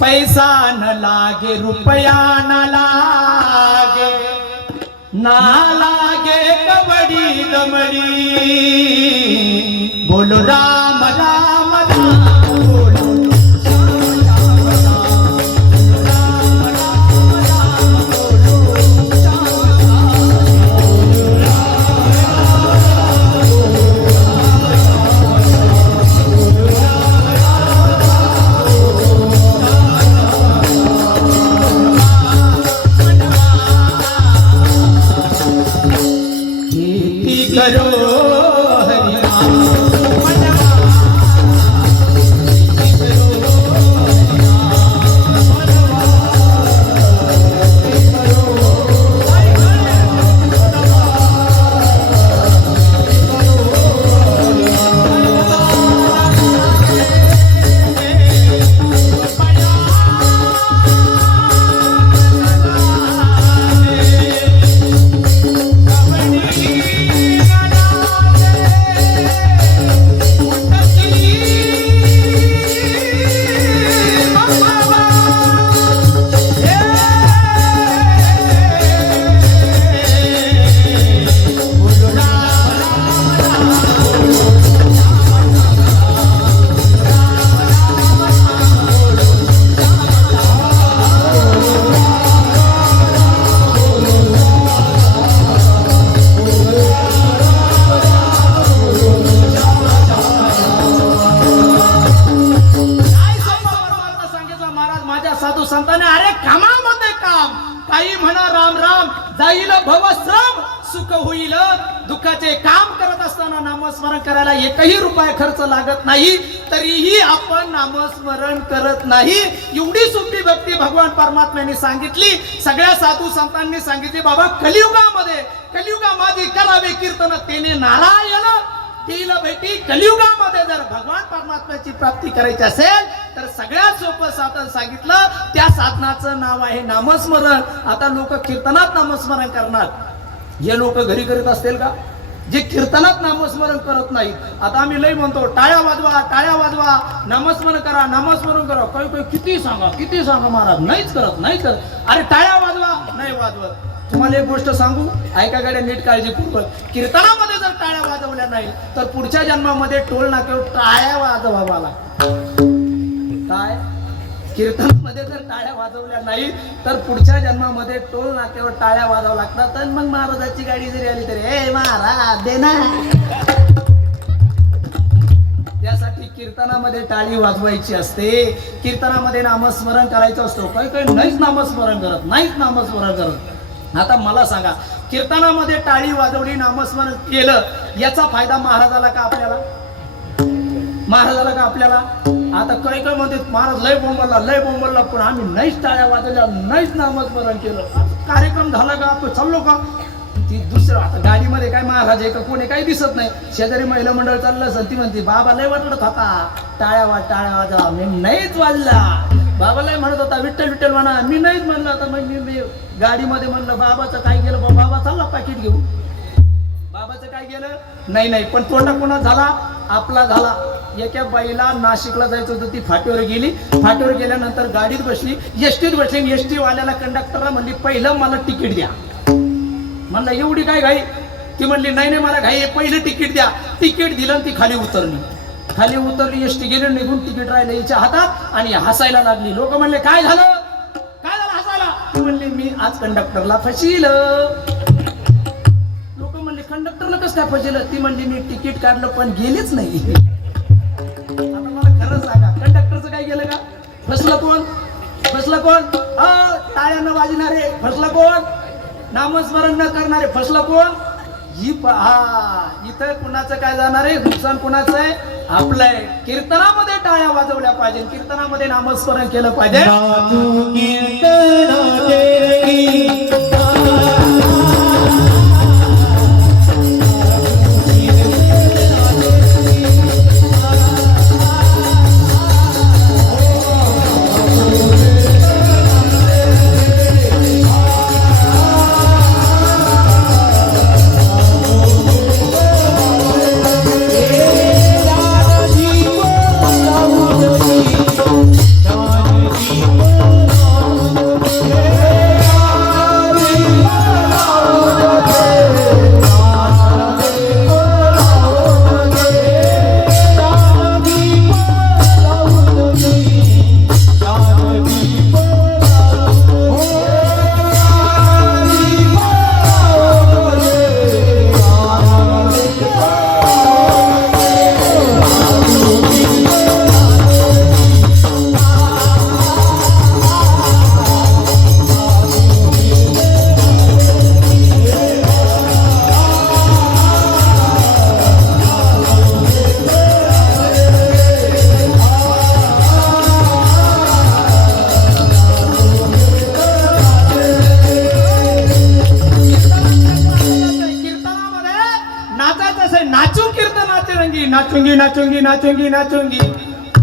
पैसा न लागे, रुपया न लागे, ना लागे कबड्डी दमडी. बोलो राम राम राम, बोलो सुख होईल. दुःखाचे काम करत असताना नामस्मरण करायला एकही रुपया खर्च लागत नाही, तरीही आपण नामस्मरण करत नाही. एवढी सोपी भक्ती भगवान परमात्म्याने सांगितली. सगळ्या साधू संतांनी सांगितले, बाबा कलियुगामध्ये करावे कीर्तन, तेने नारायण तिला भेटी. कलियुगामध्ये जर भगवान परमात्म्याची प्राप्ती करायची असेल तर सगळ्यात सोपं साधन सांगितलं. त्या साधनाचं नाव आहे नामस्मरण. आता लोक कीर्तनात नामस्मरण करणार. हे लोक घरी करीत असतील का, जे कीर्तनात नामस्मरण करत नाही? आता आम्ही लय म्हणतो, टाळ्या वाजवा, नामस्मरण करा, नामस्मरण करा. काही किती सांगा महाराज, नाहीच करत. अरे टाळ्या वाजवा, नाही वाजवत. तुम्हाला एक गोष्ट सांगू, ऐका गाड्या नीट काळजीपूर्वक. कीर्तनामध्ये जर टाळ्या वाजवल्या नाही तर पुढच्या जन्मामध्ये टोल नाक्यावर टाळ्या वाजवावा लागतात. काय? कीर्तनामध्ये जर टाळ्या वाजवल्या नाही तर पुढच्या जन्मामध्ये टोल नाक्यावर टाळ्या वाजवाव्या लागतात. आणि मग महाराजाची गाडी जरी आली तरी ए महाराज दे ना. त्यासाठी कीर्तनामध्ये टाळी वाजवायची असते. कीर्तनामध्ये नामस्मरण करायचं असतो. काही नाहीच नामस्मरण करत. आता मला सांगा, कीर्तनामध्ये टाळी वाजवली, नामस्मरण केलं, याचा फायदा महाराजाला का आपल्याला? आता काही म्हणते महाराज लय बोंबलला, पण आम्ही नाहीच टाळ्या वाजवल्या, नाहीच नामस्मरण केलं. कार्यक्रम झाला का, आपण चाललो का? ती दुसरं आता गाडीमध्ये काय महाराज आहे का कोणी काही दिसत नाही. शेजारी महिला मंडळ चाललं असेल, ती म्हणते बाबा लय वाटत होता, टाळ्या वाजवा. मी नाहीच वाजला. बाबा लय म्हणत होता विठ्ठल म्हणा, मी नाहीच म्हणलं. आता मग मी गाडीमध्ये म्हणलं बाबाचं काय गेलं, बाबा चालला पाकिट घेऊन. बाबाचं काय गेलं नाही. पण तोंडा कोणा झाला, आपला झाला. एका बाईला नाशिकला जायचं होतं, ती फाटीवर गेली. फाटीवर गेल्यानंतर गाडीत बसली, एसटीत बसली. एसटी वाल्याला कंडक्टरला म्हणली, पहिलं मला तिकीट द्या. म्हणलं एवढी काय घाई? ती म्हणली नाही मला घाई, पहिलं तिकीट द्या. तिकीट दिलं आणि ती खाली उतरली. एसटी गेली, निघून तिकीट राहिलं हिच्या हातात आणि हसायला लागली. लोक म्हणले काय झालं हसायला? ती म्हणली मी आज कंडक्टरला फसिलं. लोक म्हणले कंडक्टरला कसं काय फसिलं? ती म्हणली मी तिकीट काढलं पण गेलीच नाही. आता मला खरं सांगा, कंडक्टरचं काय गेलं का? फसलं कोण? टाळ्या न वाजणारे फसलं कोण? नामस्मरण न करणारे फसलं कोण? इथं कुणाचं काय जाणार आहे? नुकसान कुणाचं आहे? आपलं आहे. कीर्तनामध्ये टाळ्या वाजवल्या पाहिजे, कीर्तनामध्ये नामस्मरण केलं पाहिजे.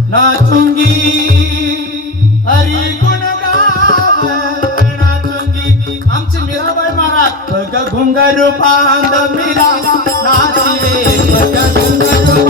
नाचूंगी हरी गुण गाव नाचूंगी. आमचे मीराबाई महाराज बघ घुंगारू बांध मीरा नाची रे, बघ घुंगारू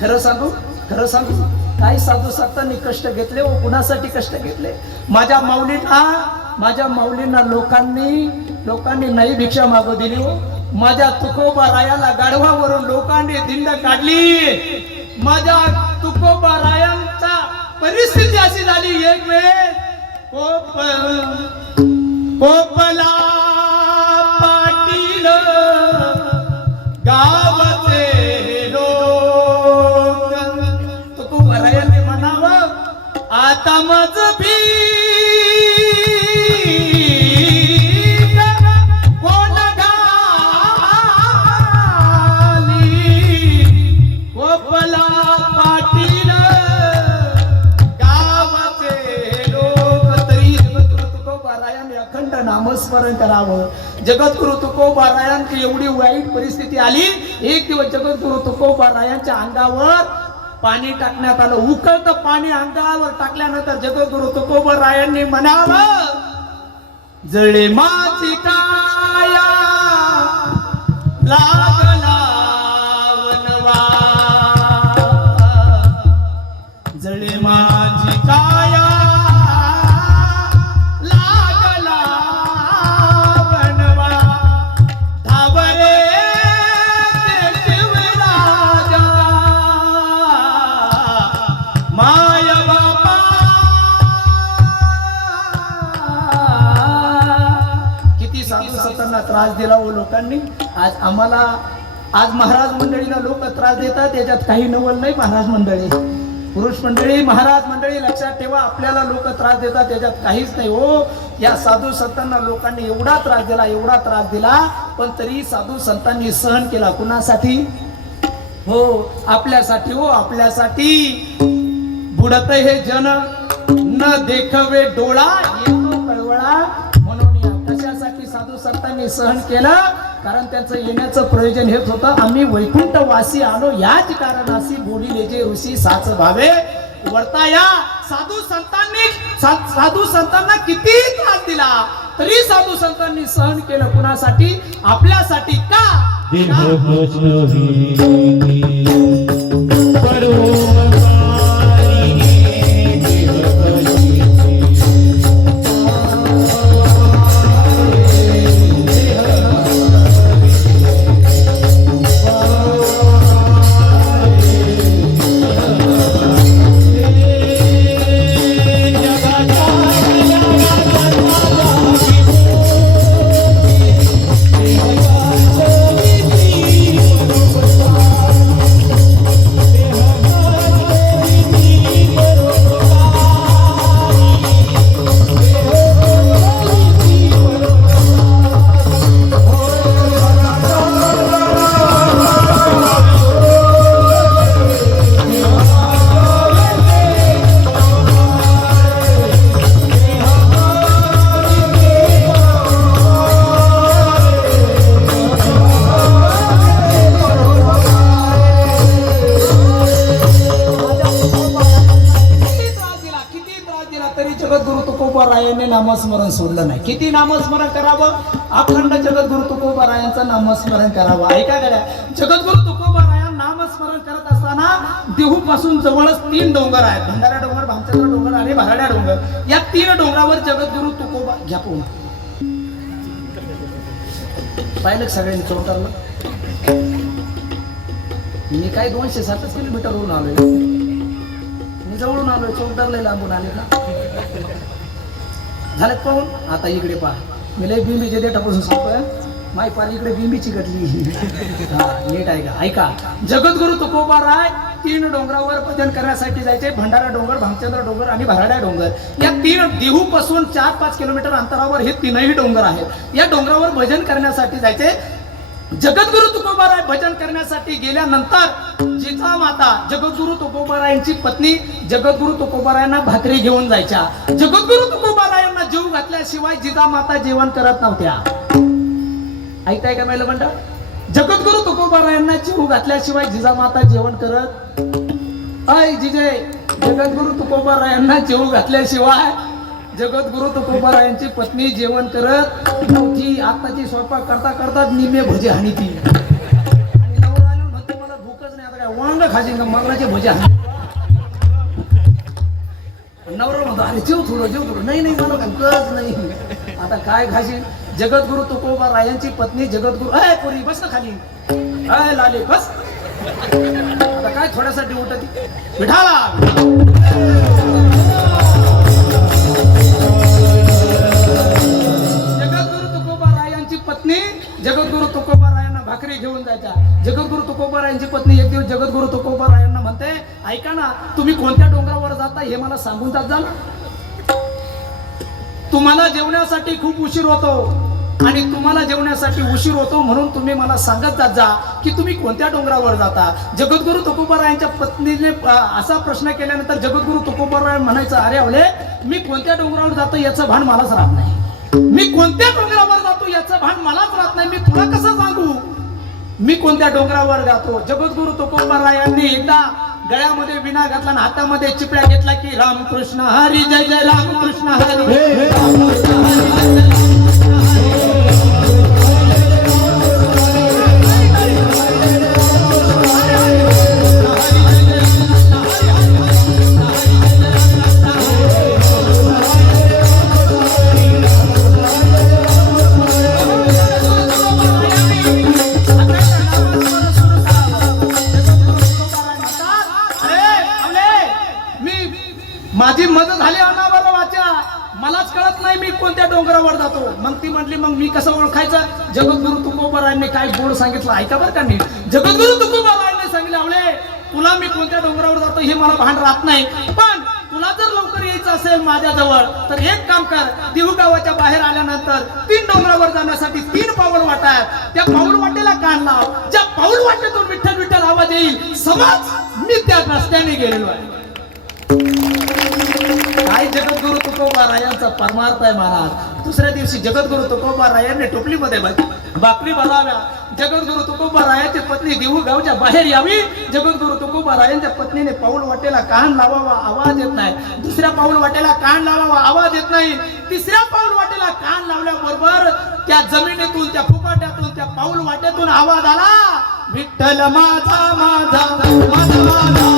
खरं सांगू काही साधू संतांनी कष्ट घेतले व कुणासाठी कष्ट घेतले. माझ्या माऊलींना लोकांनी नाही भिक्षा मागू दिली हो. माझ्या तुकोबा रायाला गाढवावरून लोकांनी दिंड काढली. माझ्या तुकोबा रायांचा परिस्थिती अशी झाली एक वेळ पोपला पाटील गावाचे लोक तुकोबा रायांनी म्हणावं आता माझं भी नामस्मरण करावं. जगद्गुरु तुकोबा रायांची एवढी वाईट परिस्थिती आली. एक दिवस जगद्गुरु तुकोबा रायांच्या अंगावर पाणी टाकण्यात आलं. उकळतं पाणी अंगावर टाकल्यानंतर जगद्गुरु तुकोबा रायांनी म्हणावं जळे माझी काया लागला वनवा जळे माझी काया त्रास दिला व लोकांनी. आज महाराज मंडळीला लोक त्रास देतात. त्याच्यात काही नवल नाही. महाराज मंडळी पुरुष मंडळी महाराज मंडळी लक्षात ठेवा. आपल्याला लोक त्रास देतात त्याच्यात काहीच नाही हो. या साधू संतांना लोकांनी एवढा त्रास दिला पण तरी साधू संतांनी सहन केला. कुणासाठी हो आपल्यासाठी हो आपल्यासाठी. बुडत हे जन न देखवे डोळा येतो कळवळा म्हणून कशासाठी साधू संतांनी सहन केलं. कारण त्यांचं येण्याचं प्रयोजन हेच होतं आम्ही वैकुंठवासी आलो याच कारणासी बोलिले जे ऋषी साच भावे वर्ता. या साधू संतांना किती त्रास दिला तरी साधू संतांनी सहन केलं. कुणासाठी आपल्यासाठी का जगद्गुरु तुकोबारायांनी नामस्मरण सोडलं नाही. किती नामस्मरण करावं? अखंड जगद्गुरु तुकोबारायांचं नामस्मरण करावं. ऐका गड्या, जगद्गुरु तुकोबाराया नामस्मरण करत असताना देहू पासून जवळच 3 डोंगर आहेत. भंडारा डोंगर, भामचंद्र डोंगर आणि भराड्या डोंगर. या 3 डोंगरावर जगद्गुरु तुकोबा घ्या पोहून पाहिलं सगळ्यांनी चौतारला. मी काय 207 किलोमीटरवरून आलोय. मी जवळून आलोय, चौतारला लांबून आले ना. झालं पाहून. आता इकडे पहा, मी लय बिंबीचे देठापासून सांगतोय. माय पार इकडे बिंबीची कटली. हा नीट ऐका. ऐका, जगद्गुरु तुकोबाराय 3 डोंगरावर भजन करण्यासाठी जायचे. भंडारा डोंगर, भामचंद्र डोंगर आणि भराड्या डोंगर. या 3 देहू पासून 4-5 किलोमीटर अंतरावर हे 3ही डोंगर आहेत. या डोंगरावर भजन करण्यासाठी जायचे. जगद्गुरु तुकोबाराय भजन करण्यासाठी गेल्यानंतर जिजामाता जगद्गुरु तुकोबारायांची पत्नी जगद्गुरु तुकोबारायांना भाकरी घेऊन जायच्या. जगद्गुरु तुकोबारायांना जीव घातल्याशिवाय जिजामाता जेवण करत नव्हत्या. ऐकताय का महिला मंडळ? जगद्गुरु तुकोबारायांना जीव घातल्याशिवाय जिजामाता जेवण करत. ऐ जिजे, जगद्गुरु तुकोबारायांना जीव घातल्याशिवाय जगद्गुरु तुकोबारायांची पत्नी जेवण करत नव्हती. आताची स्वयंपाक करता करता निमे भजे हानी ती. आणि नवरा आलो म्हणतो मला भूकच नाही. आता काय वांग खाशील का? मरणाचे भजे हानी. नवरा म्हणतो अरे जेव थोडं. नाही मला भूकच नाही. आता काय खाशील? जगद्गुरु तुकोबारायांची पत्नी जगद्गुरु अय पुरी बस ना खाली. अय लाले बस. आता काय थोड्यासाठी उठती विठाला. जगद्गुरु तुकोबारायांची पत्नी जगद्गुरु तुकोबारायांना भाकरी घेऊन जायच्या. जगद्गुरु तुकोबारायांची पत्नी एक दिवस जगद्गुरु तुकोबारायांना म्हणते, ऐका ना, तुम्ही कोणत्या डोंगरावर जाता हे मला सांगून जात जा. तुम्हाला जेवण्यासाठी खूप उशीर होतो आणि तुम्हाला जेवण्यासाठी उशीर होतो म्हणून तुम्ही मला सांगत जात जा की तुम्ही कोणत्या डोंगरावर जाता. जगद्गुरु तुकोबारायांच्या पत्नीने असा प्रश्न केल्यानंतर जगद्गुरु तुकोबाराय म्हणायचं, अरे अवले, मी कोणत्या डोंगरावर जातो याचं भान मलाच राहत नाही. मी कोणत्या डोंगरावर जातो याचं भान मलाच राहत नाही. मी तुला कसं सांगू मी कोणत्या डोंगरावर जातो? जगद्गुरु तुकोबारायांनी एकदा गळ्यामध्ये विना घातला आणि हातामध्ये चिपळ्या घेतला की रामकृष्ण हरी जय जय रामकृष्ण हरी रामकृष्ण हरी. माझी मदत झाली अनावर वाचा, मलाच कळत नाही मी कोणत्या डोंगरावर जातो. मग ती म्हटली, मग मी कसं ओळखायचं? जगद्गुरु तुकोबारायांनी काय बोर्ड सांगितलं ऐका बरं का नीट. जगद्गुरु तुकोबारायांनी सांगितलं, आवले, तुला मी कोणत्या डोंगरावर जातो हे मला भान राहत नाही, पण तुला जर लवकर यायचं असेल माझ्याजवळ तर एक काम कर. देहू गावाच्या बाहेर आल्यानंतर 3 डोंगरावर जाण्यासाठी 3 पाऊल वाटा आहेत. त्या पाऊल वाटेला कान लाव. ज्या पाऊल वाटेतून विठ्ठल विठ्ठल आवाज येईल समज मी त्या रस्त्याने गेलेलो आहे. काय जगद्गुरु तुकोबारायांचा परमार्थ आहे महाराज. दुसऱ्या दिवशी जगद्गुरु तुकोबारायांनी टोपलीमध्ये भाकरी बनवाव्या. जगद्गुरु तुकोबारायांची पत्नी देहू गावच्या बाहेर यावी. जगद्गुरु तुकोबारायांच्या पत्नीने पाऊल वाटेला कान लावावा, आवाज येत नाही. दुसऱ्या पाऊल वाटेला कान लावावा, आवाज येत नाही. तिसऱ्या पाऊल वाटेला कान लावल्याबरोबर त्या जमिनीतून, त्या फुपाट्यातून, त्या पाऊल वाटेतून आवाज आला, विठ्ठल माझा माझा माझा माझा.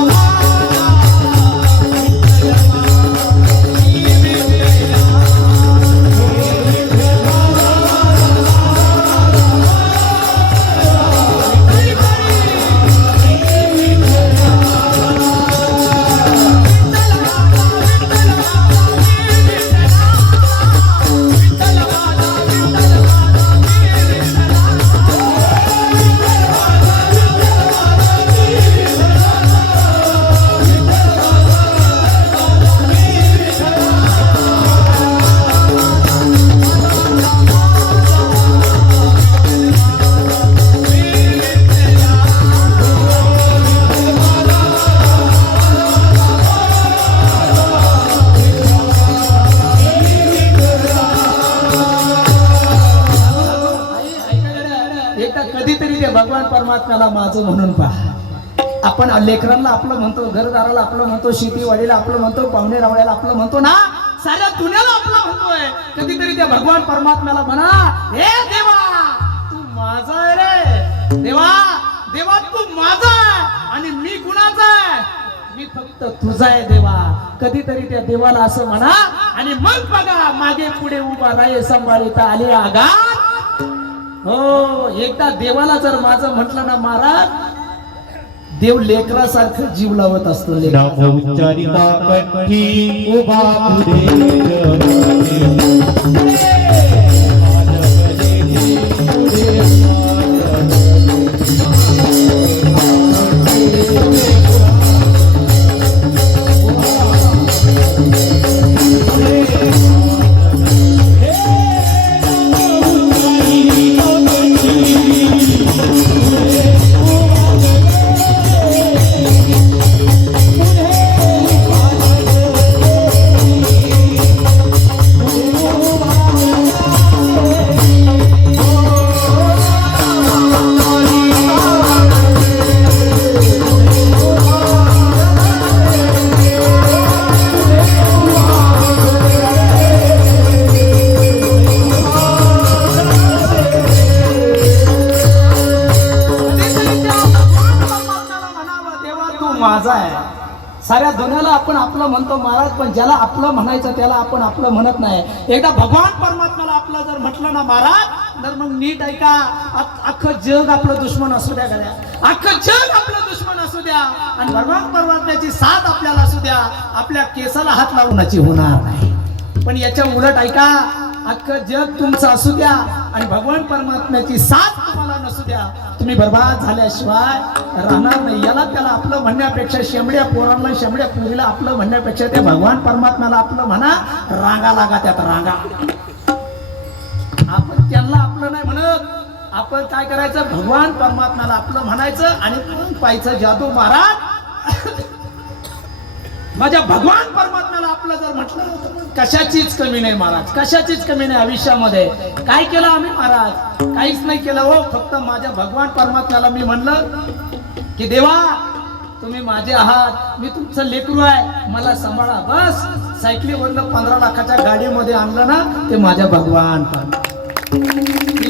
भगवान परमात्म्याला माझं म्हणून पहा. आपण लेकरांना आपलं म्हणतो, घरदाराला आपलं म्हणतो, शेतीवाडीला आपलं म्हणतो, पाहुणे रावळ्याला आपलं म्हणतो ना, साऱ्या दुनियाला आपला म्हणतोय, कधीतरी त्या भगवान परमात्म्याला म्हणा, हे देवा तू माझा आहे रे, देवा देवा तू माझा आहे आणि मी कुणाचा आहे, मी फक्त तुझा आहे देवा. कधीतरी त्या देवाला असं म्हणा आणि मग बघा मागे पुढे उभा राहे सांभाळीता आले आघात. हो, एकदा देवाला जर माझं म्हटलं ना महाराज, देव लेकरासारखं जीव लावत असतो. उच्चारिता कंठी उभा माझा आहे. साऱ्या दुनियाला आपण आपलं म्हणतो महाराज, पण ज्याला आपलं म्हणायचं त्याला आपण आपलं म्हणत नाही. एकदा भगवान परमात्म्याला आपलं जर म्हटलं ना महाराज, तर मग नीट ऐका, अख्खं जग आपलं दुश्मन असू द्या गड्या, अख्खं जग आपलं दुश्मन असू द्या आणि भगवान परमात्म्याची साथ आपल्याला असू द्या, आपल्या केसाला हात लावण्याची होणार नाही. पण याच्या उलट ऐका, अख्खं जग तुमचं असू द्या आणि भगवान परमात्म्याची साथ तुम्हाला नसू द्या, तुम्ही बर्बाद झाल्याशिवाय राहणार नाही. याला त्याला आपलं म्हणण्यापेक्षा, शेंबड्या पोरांना शेंबड्या पोरीला आपलं म्हणण्यापेक्षा त्या भगवान परमात्म्याला आपलं म्हणा. रांगा लागा त्यात रांगा. आपण त्यांना आपलं नाही म्हणत, आपण काय करायचं, भगवान परमात्म्याला आपलं म्हणायचं आणि मग पाहायचं जादू महाराज. माझ्या भगवान परमात्म्याला आपलं जर म्हटलं, कशाचीच कमी नाही महाराज, कशाचीच कमी नाही. आयुष्यामध्ये काय केलं आम्ही महाराज, काहीच नाही केलं हो. फक्त माझ्या भगवान परमात्म्याला मी म्हणलं की देवा तुम्ही माझे आहात, मी तुमचं लेकरू आहे, मला सांभाळा. बस सायकलीवरनं 15 लाखाच्या गाडीमध्ये आणलं ना, ते माझ्या भगवान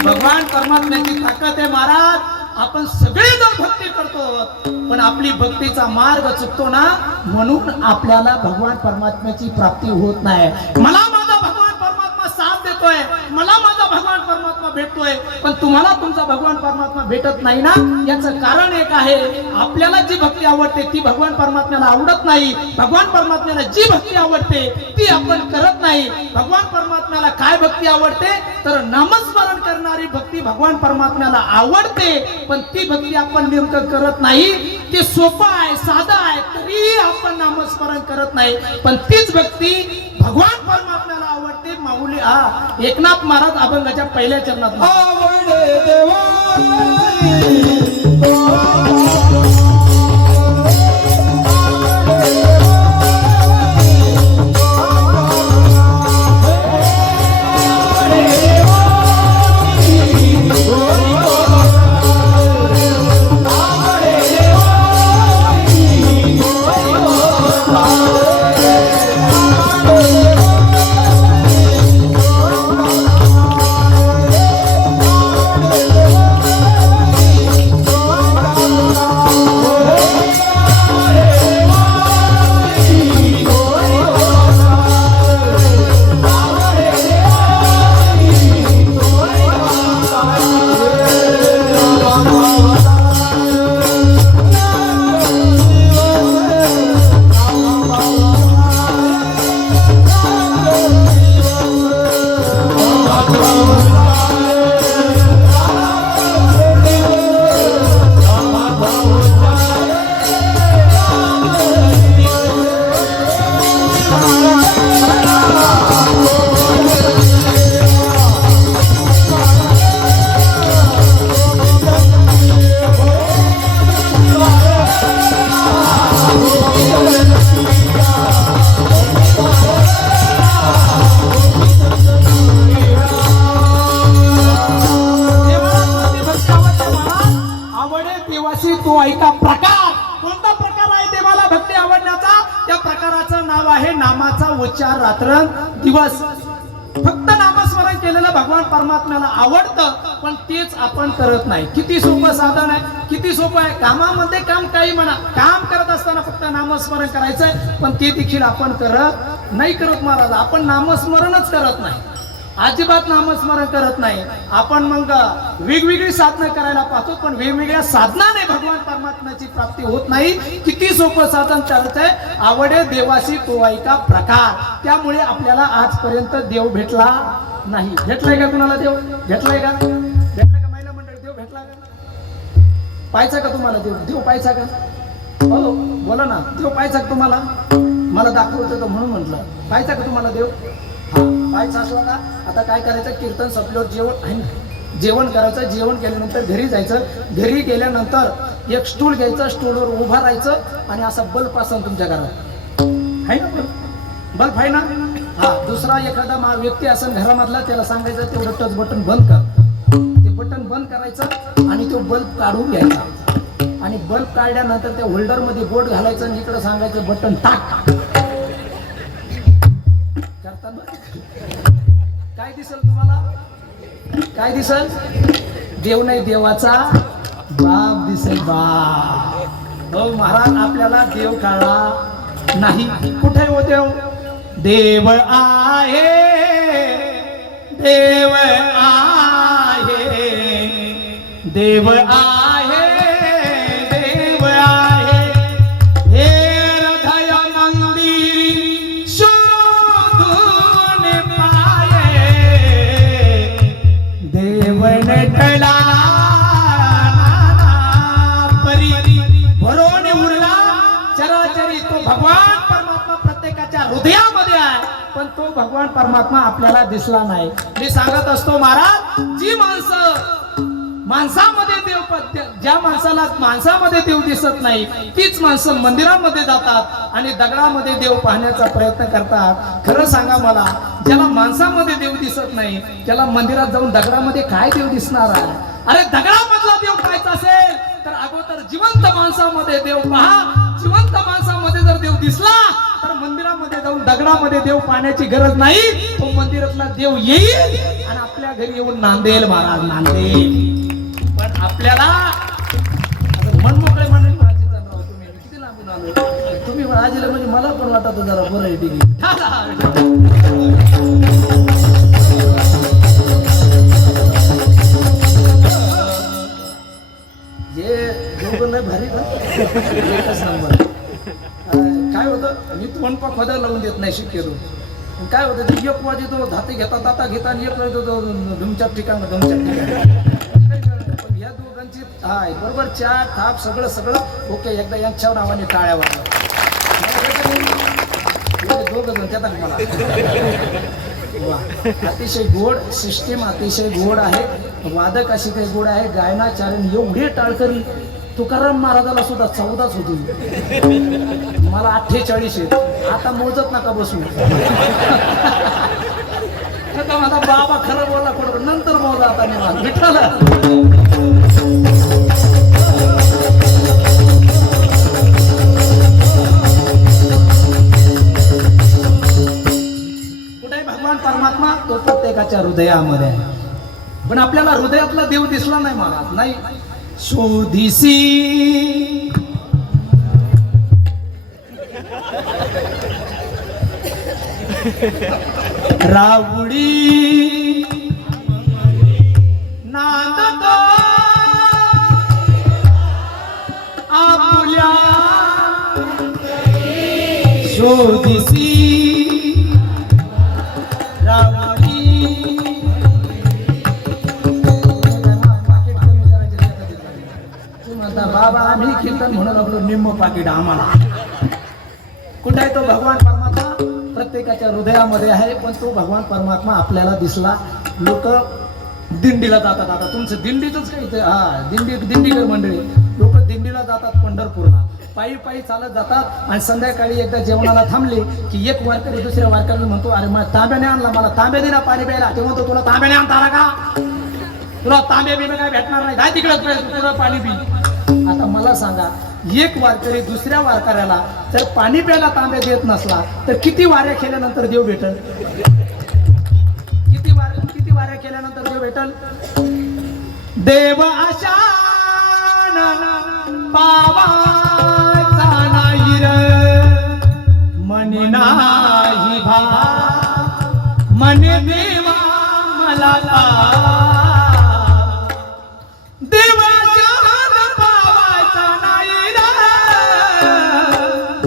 भगवान परमात्म्याची ताकद आहे महाराज. आपण सगळे जण भक्ती करतो, पण आपली भक्तीचा मार्ग चुकतो ना, म्हणून आपल्याला भगवान परमात्म्याची प्राप्ती होत नाही. मला माझा भगवान परमात्मा साथ देतोय, मला माझा भगवान परमात्मा भेटतोय, पण तुम्हाला तुमचा भगवान परमात्मा भेटत नाही ना. याचं कारण एक आहे, आपल्याला जी भक्ती आवडते ती भगवान परमात्म्याला आवडत नाही. भगवान परमात्म्याला जी भक्ती आवडते ती आपण करत नाही. भगवान परमात्म्याला काय भक्ती आवडते, तर नामस्मरण करणारी भक्ती भगवान परमात्म्याला आवडते, पण ती भक्ती आपण नेमकं करत नाही. ते सोपं आहे, साधं आहे, तरी आपण नामस्मरण करत नाही. पण तीच भक्ती भगवान परमात्म्याला आवडते. माऊली एकनाथ महाराज अभंगाच्या पहिल्या चरणात आवडे देवा प्रकाराचं नाव आहे नामाचा उच्चार रात्र दिवस. फक्त नामस्मरण केलेलं भगवान परमात्म्याला आवडतं, पण तेच आपण करत नाही. किती सोपं साधन आहे, किती सोपं आहे. कामामध्ये काम काही म्हणा, काम करत असताना फक्त नामस्मरण करायचंय, पण ते देखील आपण करत नाही. करत महाराज, आपण नामस्मरणच करत नाही, अजिबात नामस्मरण करत नाही. आपण मग वेगवेगळी साधनं करायला पाहतो, पण वेगवेगळ्या साधनाने भगवान परमात्म्याची प्राप्ती होत नाही. किती सोपं साधन करायचंय, आवडे देवाशी तो ऐका प्रकार. त्यामुळे आपल्याला आजपर्यंत देव भेटला नाही. भेटलाय का कुणाला देव? भेटलाय का? भेटलाय का महिला मंडळी? देव भेटला का? पाहायचा का तुम्हाला देव? देव पाहायचा का? हो बोला ना, देव पाहायचा का तुम्हाला? मला दाखवत होतं म्हणून म्हटलं. पाहायचा का तुम्हाला देव? हा, पाहायचा असला का आता काय करायचं, कीर्तन संपल्यावर जेवण आहे ना, जेवण करायचं. जेवण केल्यानंतर घरी जायचं. घरी गेल्यानंतर एक स्टूल घ्यायचं, स्टूलवर उभा राहायचं आणि असा बल्ब असेल तुमच्या घरात, आहे ना बल्ब आहे ना? हा, दुसरा एखादा व्यक्ती असेल घरामधला, त्याला सांगायचं तेवढं टच बटन बंद कर. ते बटन बंद करायचं आणि तो बल्ब काढून घ्यायचा आणि बल्ब काढल्यानंतर त्या होल्डर मध्ये बोट घालायचं आणि इकडे सांगायचं बटन टाक. काय दिसल तुम्हाला? काय दिसल? देव नाही, देवाचा बाप दिसेल. बाप. हो महाराज, आपल्याला देव कळला नाही. कुठे हो देव? देव आहे, देव आहे, देव आहे, देव आहे. हे हृदय मंदिर शोधून पाये, देव नटला परी भरोने उरला चराचरी. तो भगवान परमात्मा प्रत्येकाच्या हृदयामध्ये आहे, पण तो भगवान परमात्मा आपल्याला दिसला नाही. मी सांगत असतो महाराज, जी माणसं माणसामध्ये देव, ज्या माणसाला माणसामध्ये देव दिसत नाही, तीच माणसं मंदिरामध्ये जातात आणि दगडामध्ये देव पाहण्याचा प्रयत्न करतात. खरं सांगा मला, ज्याला माणसामध्ये देव दिसत नाही, त्याला मंदिरात जाऊन दगडामध्ये काय देव दिसणार आहे? अरे दगडामधला देव पाहायचा असेल तर अगोदर जिवंत माणसामध्ये देव पहा. जिवंत माणसामध्ये जर देव दिसला तर मंदिरामध्ये जाऊन दगडामध्ये देव पाहण्याची गरज नाही. तो मंदिरातला देव येईल आणि आपल्या घरी येऊन नांदेल महाराज, नांदेल. पण आपल्याला मनमोकळे मंडळी माझी राव, तुम्ही किती लांबून आलो तुम्ही राजीला, म्हणजे मला पण वाटत जरा बरं आहे. ठीक जे दोघं नाही भारी का एकच नंबर. काय होतं, मी तोंडपा खोदा लावून देत नाही शक्यतो. काय होतं, ते एक वाजे तो धाते घेता दाता घेता आणि एक तो धुमच्या ठिकाण पण या दोघांची हाय बरोबर चार थाप सगळं सगळं ओके. एकदा यांच्या नावाने टाळ्या वाजल्या. दोघं जण त्यात मला अतिशय गोड सिस्टीम, अतिशय गोड आहे. वादक अशी काही गोड आहे. गायनाचार्य एवढे टाळकरी. तुकाराम महाराजाला सुद्धा 14च होती, मला 48 आहेत. आता मोजत नका बसू. माझा बाबा खरं बोला कुठं, नंतर मोजा. आता निवांत विठ्ठल. कुठे भगवान परमात्मा? तो प्रत्येकाच्या हृदयामध्ये आहे, पण आपल्याला हृदयातला देव दिसला नाही महाराज. नाही शोधिसी रावडी नांदत आपुल्या शोधिसी रावडी. म्हणता बाबा आम्ही कीर्तन म्हणू लागलो, निम्म पाकिट आम्हाला. कुठे आहे तो भगवान परमात्मा? प्रत्येकाच्या हृदयामध्ये आहे, पण तो भगवान परमात्मा आपल्याला दिसला. लोक दिंडीला जातात. आता तुमचं दिंडीच काही हा दिंडीकर मंडळी, लोक दिंडीला जातात पंढरपूरला, पायी पायी चालत जातात आणि संध्याकाळी एकदा जेवणाला थांबले की एक वारकरी दुसऱ्या वारकऱ्याला म्हणतो, अरे मला तांब्याने आणला, मला तांब्या दे ना पाणी प्यायला. ते म्हणतो, तुला तांब्याने आणता आला का? तुला तांब्या बिब्या काय भेटणार नाही, काय तिकडे तुला पाणी पी. आता मला सांगा, एक वारकरी दुसऱ्या वारकऱ्याला जर पाणी प्यायला तांब्या देत नसला तर किती वाऱ्या केल्यानंतर देव भेटल? किती वाऱ्या केल्यानंतर देव भेटल? देव आशा पावाचा नाही रे मनी नाही भा मने देवा मला देवाच्या पावाचा नाही रे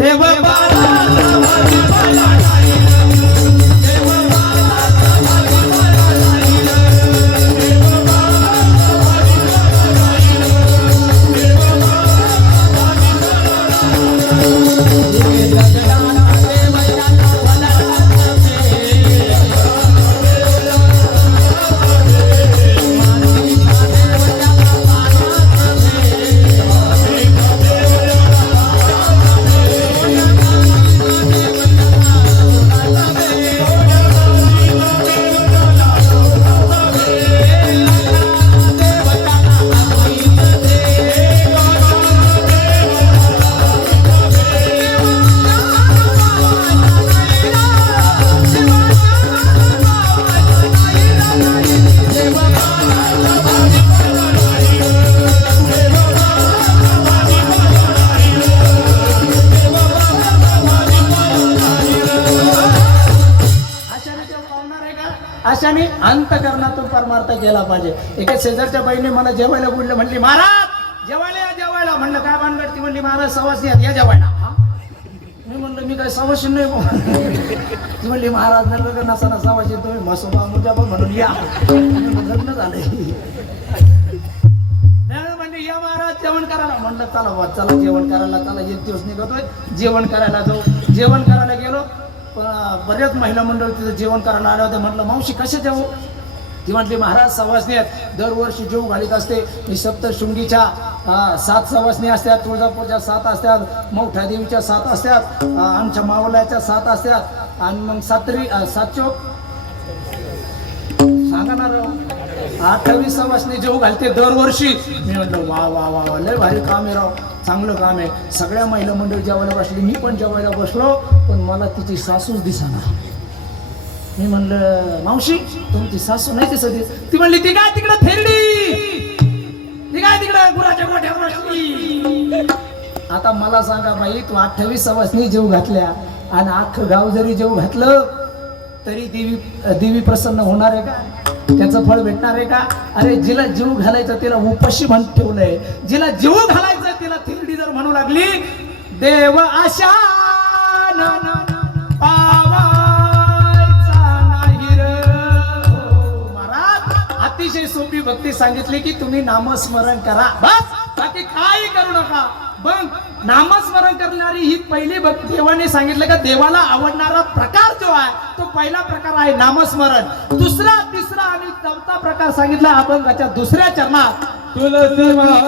देव अशाने अंतकरणातून परमार्थ केला पाहिजे. एका शेजारच्या बाईने मला जेवायला बोलले, म्हणली महाराज जेवायला या जेवायला. म्हणलं काय भानगड? ती म्हणली महाराज सवासनी आहेत या जेवायला. मी म्हणलं मी काय सवाशी नाही. ती म्हणली महाराज नका नसा सवाशी तुम्ही मसोबा मुजा म्हणून या. लग्न झालंय. म्हणजे या महाराज जेवण करायला. म्हणलं चला बा चला जेवण करायला. चला एक दिवस निघतोय जेवण करायला जाऊ. जेवण करायला गेलो पण बऱ्याच महिला मंडळ तिथं जेवण करायला आल्या होत्या. म्हटलं मावशी कशा जेवू? ती म्हटली महाराज सवासनी आहेत दरवर्षी जेव घालीत असते. मी सप्तशृंगीच्या 7 सवासनी असतात, तुळजापूरच्या 7 असतात, मौठा देवीच्या 7 असतात, आमच्या मावल्याच्या 7 असतात आणि मग 7 चौक सांगा ना राव 28 सवासनी जेव घालते दरवर्षी. मी म्हटलं वा वा वा वा लय भारी काम आहे राव, चांगलं काम आहे. सगळ्या महिला मंडळ जेवायला बसली, मी पण जेवायला बसलो पण मला तिची सासूच दिसेना. मी म्हणलं मावशी तुमची सासू नाही दिसत? ती म्हणली ती काय तिकडे थेरडी, ती काय तिकडे गुराच्या गोठ्यावर बसली. आता मला सांगा बाई तू 28 सवासनी जेव घातल्या आणि अख्खं गाव जरी जेव घातलं तरी देवी प्रसन्न होणार आहे का? त्याचं फळ भेटणार आहे का? अरे जिला जीव घालायचं तिला उपाशी म्हणून ठेवलंय. जिला जीव घालायचं तिला थिरडी जर म्हणू लागली देव आशा पावायचा नाही रे. महाराज अतिशय सोपी भक्ती सांगितली की तुम्ही नामस्मरण करा बस, बाकी काही करू नका. मग नामस्मरण करणारी ही पहिली भक्ती. देवाने सांगितलं का देवाला आवडणारा प्रकार जो आहे तो पहिला प्रकार आहे नामस्मरण. दुसरा, तिसरा आणि चौथा प्रकार सांगितला अभंगाच्या दुसऱ्या चरणात. तुलसी माला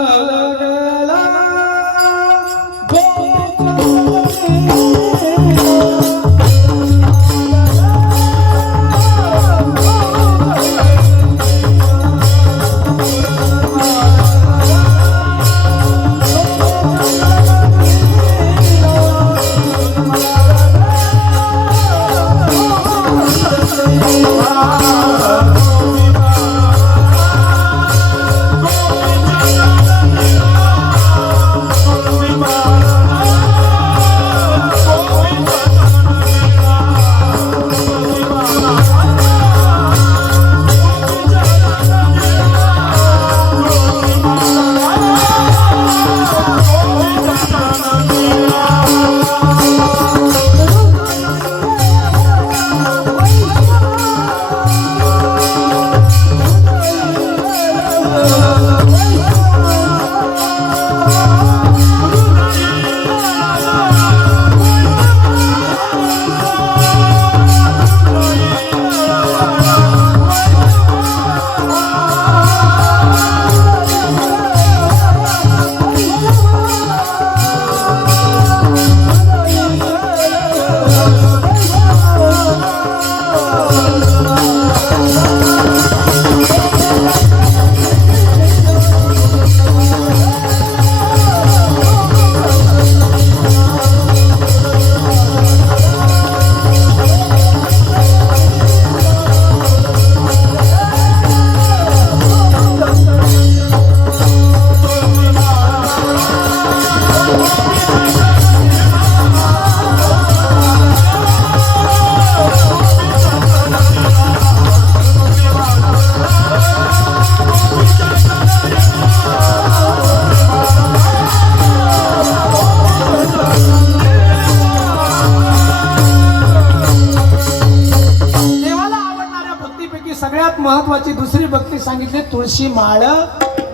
सगळ्यात महत्वाची दुसरी भक्ती सांगितली तुळशी माळ,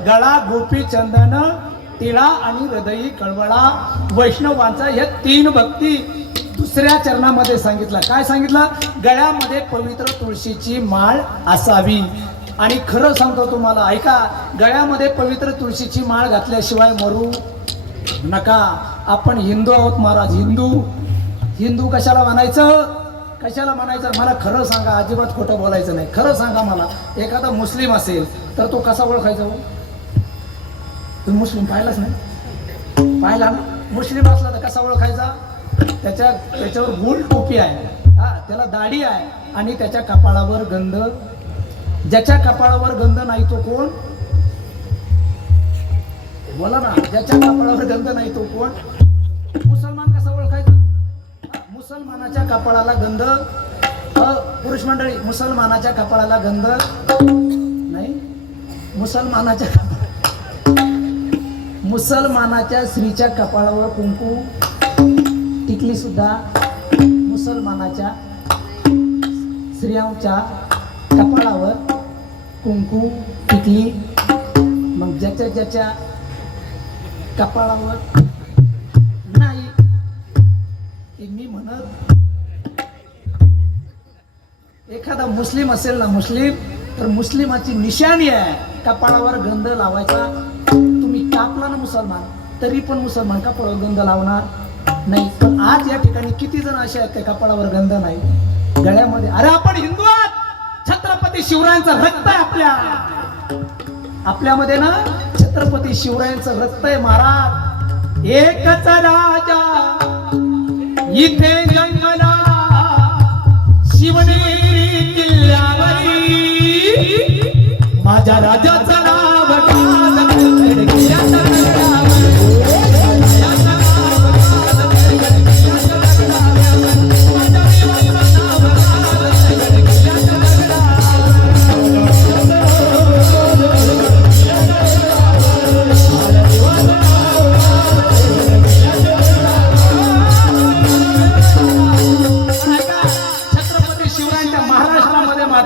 गळा गोपी चंदन, तिळा आणि हृदयी कळवळा. वैष्णवांचा या 3 भक्ती दुसऱ्या चरणामध्ये सांगितलं. काय सांगितलं? गळ्यामध्ये पवित्र तुळशीची माळ असावी. आणि खरं सांगतो तुम्हाला, ऐका, गळ्यामध्ये पवित्र तुळशीची माळ घातल्याशिवाय मरू नका. आपण हिंदू आहोत महाराज, हिंदू कशाला म्हणायचं? कशाला म्हणायचं? मला खरं सांगा, अजिबात खोटं बोलायचं नाही. खरं सांगा मला, एखादा मुस्लिम असेल तर तो कसा ओळखायचा हो? तुम्ही मुस्लिम पाहिलाच नाही? पाहिला ना? मुस्लिम असला तर कसा ओळखायचा? त्याच्यावर गोल टोपी आहे, हा, त्याला दाढी आहे आणि त्याच्या कपाळावर गंध. ज्याच्या कपाळावर गंध नाही तो कोण? बोला ना, ज्याच्या कपाळावर गंध नाही तो कोण? मुसलमान कसा ओळखायचा? मुसलमानाच्या कपाळाला गंध, पुरुष मंडळी, मुसलमानाच्या कपाळाला गंध नाही. मुसलमानाच्या स्त्रीच्या कपाळावर कुंकू टिकली सुद्धा मुसलमानाच्या स्त्रियांच्या कपाळावर कुंकू टिकली. मग ज्याच्या कपाळावर नाही, ते मी म्हणत, एखादा मुस्लिम असेल ना, मुस्लिम, तर मुस्लिमाची निशाणी आहे कपाळावर गंध लावायचा. तुम्ही कापला ना मुसलमान, तरी पण मुसलमान कपाळावर गंध लावणार नाही. पण आज या ठिकाणी किती जण असे आहेत त्या कपाळावर गंध नाही, गळ्यामध्ये. अरे आपण हिंदू आहात, छत्रपती शिवरायांचं रक्त आहे आपल्यामध्ये ना, छत्रपती शिवरायांचं रक्त आहे महाराज. एकच राजा इथे जन्मला, शिवनेरी किल्ल्यावरी, माझ्या राजाचं नाव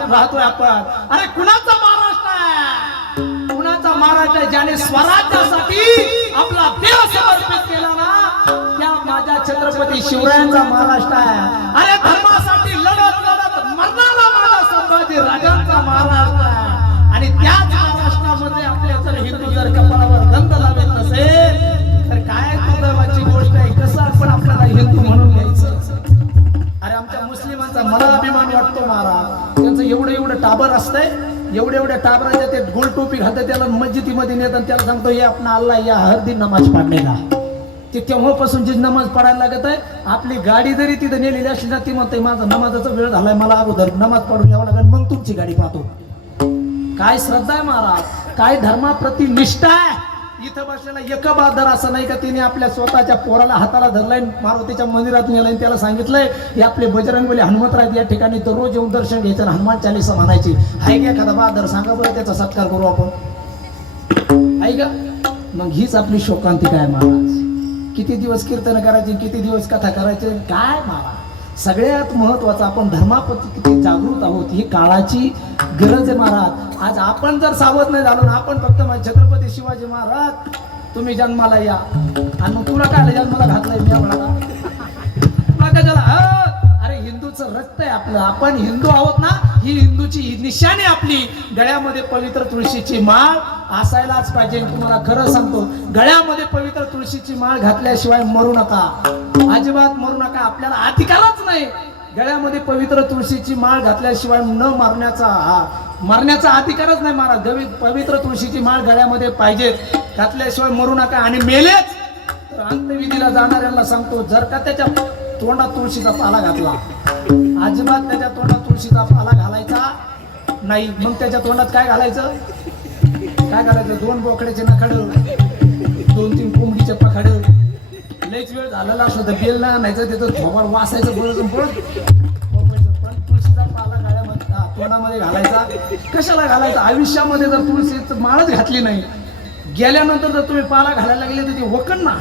राहतोय आपण. अरे कुणाचा महाराष्ट्र आहे? कुणाचा महाराष्ट्र आहे? ज्याने स्वराज्यासाठी आपला देव समर्पित केला ना, त्या माझ्या छत्रपती शिवरायांचा महाराष्ट्र आहे. अरे धर्मासाठी लढत मरणारा माझा संभाजी राजांचा महाराष्ट्र आहे. आणि त्याच महाराष्ट्रामध्ये आपल्या जर हिंदू जर कपाळावर गंध लावत नसेल तर काय दुर्दैवाची गोष्ट आहे. कसं आपण आपल्याला हिंदू म्हणून घ्यायचं? अरे आमच्या मुस्लिमांचा मला अभिमान वाटतो महाराज. त्यांचं एवढं टाबर असतंय, एवढ्या टाबराच्या ते गोल टोपी घालतात, त्याला मस्जिदीमध्ये नेतात, त्याला सांगतो हे आपण अल्लाह या हर दिन नमाज पडलेला. ते तेव्हापासून जी नमाज पडायला लागत आहे. आपली गाडी जरी तिथे नेलेली असली ना, ती म्हणते माझा नमाजाचा वेळ झालाय, मला अगोदर नमाज पडून घ्यावं लागेल, मग तुमची गाडी पाहतो. काय श्रद्धा आहे महाराज, काय धर्माप्रती निष्ठा आहे. इथं बसलेला एक बहादर असं नाही का तिने आपल्या स्वतःच्या पोराला हाताला धरलाय, मारुतीच्या मंदिरात नेलाय, त्याला सांगितलंय हे आपले बजरंगबली हनुमंतराय या ठिकाणी तर रोज येऊन दर्शन घ्यायचं, हनुमान चालीसा म्हणायची. आहे का एखादा बहादर? सांगा बरं, त्याचा सत्कार करू आपण. आहे का? मग हीच आपली शोकांतिका आहे महाराज. किती दिवस कीर्तन करायचे, किती दिवस कथा करायचे, काय महाराज. सगळ्यात महत्वाचं, आपण धर्माप्रती किती जागृत आहोत ही काळाची गरज आहे महाराज. आज आपण जर सावध नाही झालो ना, आपण फक्त छत्रपती शिवाजी महाराज तुम्ही जन्माला या आणि तुला काय जन्माला घातलंय मी आम्हाला अरे हिंदूचं रक्त आहे आपलं, आपण हिंदू आहोत ना, ही हिंदूची निशाणी आपली. गळ्यामध्ये पवित्र तुळशीची माळ असायलाच पाहिजे. तुम्हाला खरं सांगतो, गळ्यामध्ये पवित्र तुळशीची माळ घातल्याशिवाय मरू नका, अजिबात मरू नका. आपल्याला अधिकारच नाही गळ्यामध्ये पवित्र तुळशीची माळ घातल्याशिवाय न मरण्याचा अधिकारच नाही महाराज. पवित्र तुळशीची माळ गळ्यामध्ये पाहिजे, घातल्याशिवाय मरू नका. आणि मेलेच तर अंत्यविधीला जाणाऱ्यांना सांगतो, जर का त्याच्या तोंडात तुळशीचा पाला घातला, अजिबात त्याच्या तोंडात तुळशीचा पाला घालायचा नाही. मग त्याच्या तोंडात काय घालायचं? 2 बोकड्याचे नखाड, 2-3 कोंबडीचे पखाड. लयच वेळ झालेला असलं तर बेल ना नाहीचं, त्याचं थोबाड वासायचं पळत. पण तुळशीचा पाला गळ्यामध्ये तोंडामध्ये घालायचा. कशाला घालायचा? आयुष्यामध्ये जर तुळशीचं माळच घातली नाही, गेल्यानंतर जर तुम्ही पाला घालायला लागले तर ते वकन ना,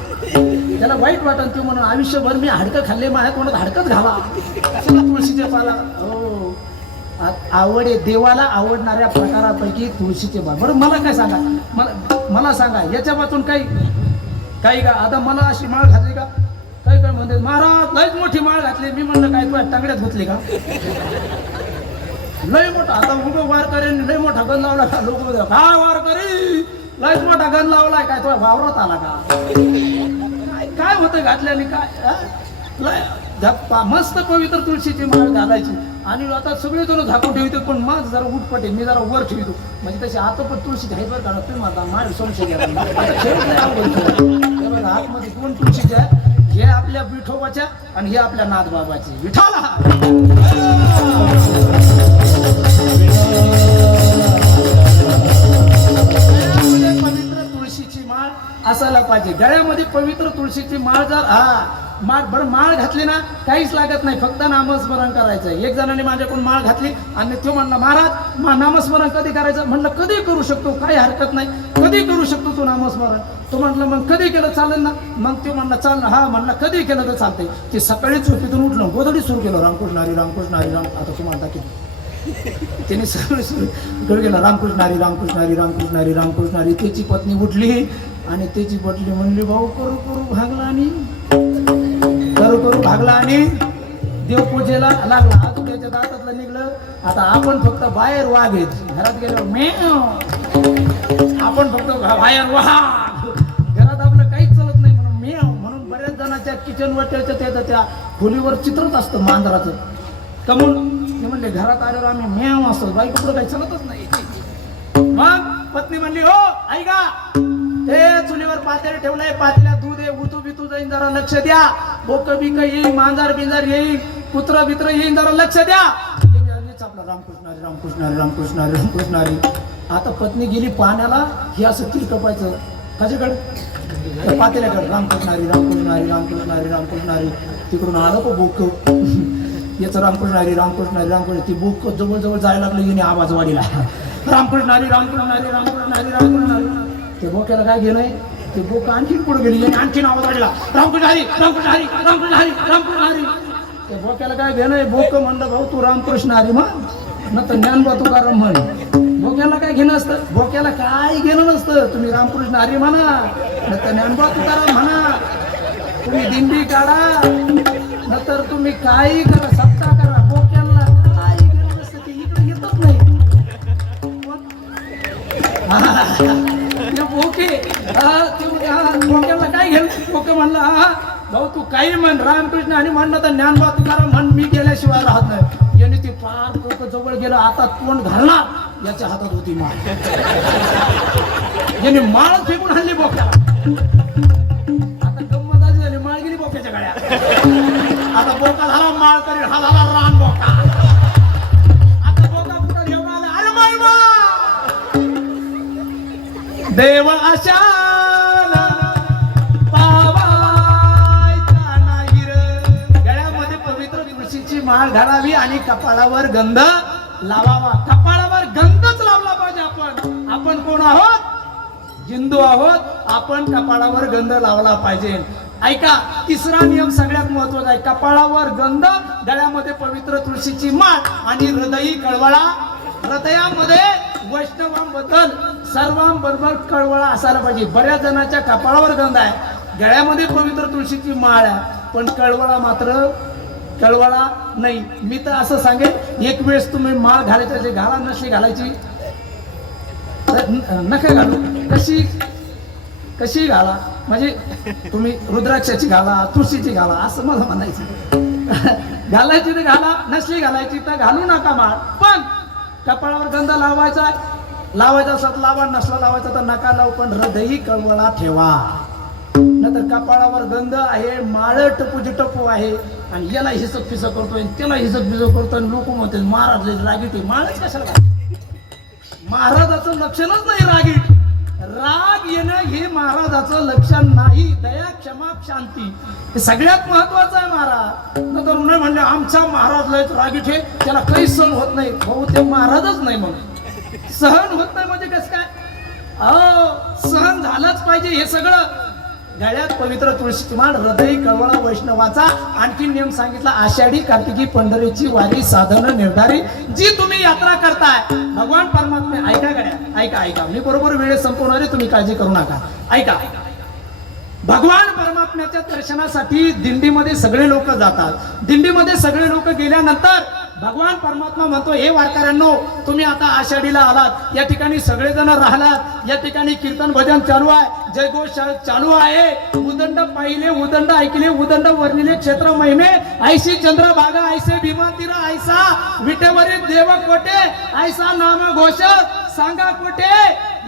त्याला वाईट वाटन. ते म्हणून आयुष्यभर मी हाडकं खाल्ले, माझ्या तोंडात हाडकंच घाला, कशाला तुळशीचे पाला. हो आवड आहे, देवाला आवडणाऱ्या प्रकारापैकी तुळशीचे बाग. बरं मला काय सांगा, मला सांगा याच्या वाचून काही का आता मला अशी माळ घातली का? काही म्हणते महाराज लयच मोठी माळ घातली. मी म्हणलं काय तू टांगड्यात घुतली का? लय मोठा आता उभं वार करेन, लय मोठा गण लावला का? लोक काय वार करी, लयच मोठा गण लावलाय काय? तो वावरात आला का? काय होतं घातल्याने काय? लय मस्त पवित्र तुळशीची माळ घालायची आणि आता सगळे जण झाकून ठेवतो, पण माझं जरा उठपटे मी जरा वर ठेवतो. म्हणजे तशी आता पण तुळशीची आहे बरं का? तुम्ही म्हणता माळ संशय घ्या आतमध्ये दोन तुळशीचे आहे, हे आपल्या विठोबाच्या आणि हे आपल्या नाथबाबाची. विठाला पवित्र तुळशीची माळ असायला पाहिजे. गळ्यामध्ये पवित्र तुळशीची माळ जर माळ घातली ना काहीच लागत नाही, फक्त नामस्मरण करायचं. एक जणाने माझ्याकडून माळ घातली आणि तो म्हणला महाराज नामस्मरण कधी करायचं? म्हणलं कधी करू शकतो, काही हरकत नाही, कधी करू शकतो तू नामस्मरण. तो म्हटलं मग कधी केलं चालेल ना? मग तो म्हणला चाल ना. हा म्हणला कधी केलं तर चालतंय. ते सकाळी झोपेतून उठलं, गोधडी सुरू केलं रामकृष्ण हरी रामकृष्ण हरी राम. आता तुम्हाला दाखव त्याने सगळं सुरू गेलं रामकृष्ण हरी रामकृष्ण हरी रामकृष्ण हरी रामकृष्ण हरी. त्याची पत्नी उठली आणि त्याची पत्नी म्हणली भाऊ करू करू भागला आणि करू भागला आणि देवपूजेला लागला. आता त्याच्या दातातलं निघलं. आता आपण फक्त बाहेर वाघ आहेत, घरात गेलो मेव, आपण फक्त बाहेर वाघ, घरात आपलं काहीच चालत नाही म्हणून मेव. म्हणून बऱ्याच जणांच्या किचन वाट्याच्या त्या खोलीवर चित्रच असतं मांजराचं. कमून ते म्हणले घरात आल्यावर आम्ही मेव असतो, बाई कुठं काही चालतच नाही. मग पत्नी म्हणली हो ऐका, ते चुलीवर पातेल ठेवलंय, पातेल्यात दूध आहे, उतू बितू जाईन, जरा लक्ष द्या. बोक बिक येईल, मांजार बिंजार येईल, कुत्र बित्र येईल, जरा लक्ष द्या. आपला रामकृष्ण हरी रामकृष्ण हरी रामकृष्ण हरी रामकृष्ण हरी. आता पत्नी गेली पाण्याला, हे असं तीर कपायचं कशाकडे? पातेल्याकडे. रामकृष्ण हरी रामकृष्ण हरी रामकृष्ण हरी रामकृष्ण हरी. तिकडून आलं का बोक, याचं रामकृष्ण हरी रामकृष्ण हरी रामकृष्ण. ती बोक जवळ जायला लागली, येणे आवाज वाढीला रामकृष्ण हरी रामकृष्ण हरी रामकृष्ण हरी रामकृष्ण हरी. ते बोक्याला काय घेणं, ते बोक आणखीन पुढे गेली, आणखीन आवाज वाढला रामकृष्ण हरी रामकृष्ण हरी रामकृष्ण हरी रामकृष्ण हरी. ते बोक्याला काय घेणं, बोक म्हणलं भाऊ तू रामकृष्ण हरी म्हण, नंतर ज्ञानबा तुकाराम म्हण. बोक्याला काय घेणं असतं? बोक्याला काय घेणं नसतं. तुम्ही रामकृष्ण हरी म्हणा, नंतर ज्ञानबा तुकाराम म्हणा, तुम्ही दिंडी काढा, नंतर तुम्ही काही करा, सत्ता करा, बोक्याला काही घेणं नसतं. ते इकडे येतच नाही. बोके बोक्याला काय घेणं? बोके म्हणला भाऊ तू काही म्हण, रामकृष्ण आणि म्हणणं तर ज्ञानबा तुकाराम म्हण, मी गेल्याशिवाय राहत नाही. याने ते फार लोक जवळ गेलं, आता तोंड घालणार, याच्या हातात होती माळ. याने माळ फेकून हल्ली बोक्याला. आता गंमत झाली, माळ गेली बोक्याच्या गाड्या. आता बोका झाला माळ करील, हा झाला रान बोका. आता बोका कुठं घेऊन आला, अरे माय देव अशा माळ घालावी आणि कपाळावर गंध लावावा. कपाळावर गंधच लावला पाहिजे. आपण कोण आहोत? हिंदू आहोत. आपण कपाळावर गंध लावला पाहिजे. ऐका, तिसरा नियम सगळ्यात महत्वाचा आहे. कपाळावर गंध, गळ्यामध्ये पवित्र तुळशीची माळ आणि हृदयी कळवळा. हृदयामध्ये वैष्णवांबद्दल सर्वांबरोबर कळवळा असायला पाहिजे. बऱ्याच जणांच्या कपाळावर गंध आहे, गळ्यामध्ये पवित्र तुळशीची माळ आहे, पण कळवळा नाही. मी तर असं सांगेन, एक वेळेस तुम्ही माळ घालायची घाला, नशी घालायची नका घालू, कशी घाला. म्हणजे तुम्ही रुद्राक्षाची घाला, तुळशीची घाला, असं मला म्हणायचं. घालायची तर घाला, नसली घालायची तर घालू नका माळ. पण कपाळावर गंध लावायचा असत लावा, नसला लावायचा तर नका लावू, पण हृदयी कळवळा ठेवा. नंतर कपाळावर गंध आहे, माळ टपू आहे, आणि याला हिसक फिसक करतोय, त्याला हिसक फिसक करतोय. लोक म्हणते महाराज रागीट. माळच कशाला? महाराजाचं लक्षणच नाही रागीट. राग येणं हे महाराजाचं लक्षण नाही. दया, क्षमा, शांती हे सगळ्यात महत्वाचं आहे. महाराज नंतर नाही म्हणले आमचा महाराज लय रागीट आहे, त्याला काही सहन होत नाही. भाऊ ते महाराजच नाही, म्हणून सहन होत नाही म्हणजे कसं काय? सहन झालंच पाहिजे. हे सगळं गळ्यात पवित्र तुळशीची माळ, हृदय कळवळा वैष्णवाचा. आणखी नियम सांगितला, आषाढी कार्तिकी पंढरीची वारी साधन निर्धारी. जी तुम्ही यात्रा करताय भगवान परमात्मा, ऐका गड्या, ऐका मी बरोबर वेळेत संपवणार आहे, तुम्ही काळजी करू नका. ऐका, भगवान परमात्म्याच्या दर्शनासाठी दिंडीमध्ये सगळे लोक जातात. दिंडीमध्ये सगळे लोक गेल्यानंतर भगवान परमात्मा म्हणतो, हे वारकऱ्यांनो, तुम्ही आता आषाढीला आलात, या ठिकाणी सगळेजण राहिलात, या ठिकाणी कीर्तन भजन चालू आहे, जयघोष चालू आहे, उदंड पाहिले, उदंड ऐकले, उदंड वर्णिले क्षेत्र महिमे, ऐशी चंद्रभागा, ऐसे भीमा तीर, ऐसा विटेवरी देव कोटे, ऐसा नाम घोष सांगा कोटे.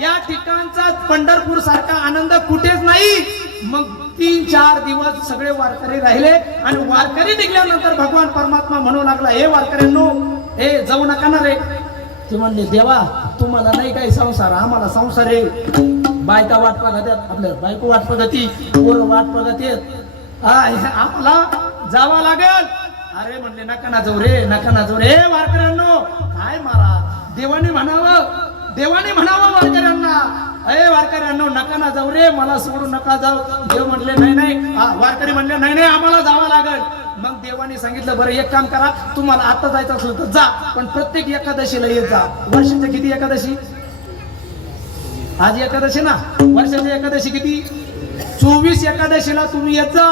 या ठिकाणचा पंढरपूर सारखा आनंद कुठेच नाही. मग 3-4 दिवस सगळे वारकरी राहिले आणि वारकरी निघाल्यानंतर भगवान परमात्मा म्हणू लागला, हे वारकऱ्यांनो, हे जाऊ नका ना रे. ते म्हणले, देवा तुम्हाला नाही काही संसार, आम्हाला संसार आहे. बायका वाट बघतात, आपल्या बायको वाट बघती, पोरं वाट बघत, आम्हाला जावा लागेल. अरे म्हणले, नका ना जाऊ रे, नका ना जाऊ रे. वारकऱ्यांनो, काय मारा, देवाने म्हणावं वारकऱ्यांना, अरे वारकऱ्यांनो नका ना जाऊ रे, मला सोडून नका जाऊ. देव म्हणले नाही, वारकरी म्हणले नाही, आम्हाला जावं लागेल. मग देवाने सांगितलं, बरं एक काम करा, तुम्हाला आता जायचं असलं तर जा, पण प्रत्येक एकादशीला येत जा. वर्षाच्या किती एकादशी? आज एकादशी ना, वर्षाची एकादशी किती? 24 एकादशीला तुम्ही येत जा.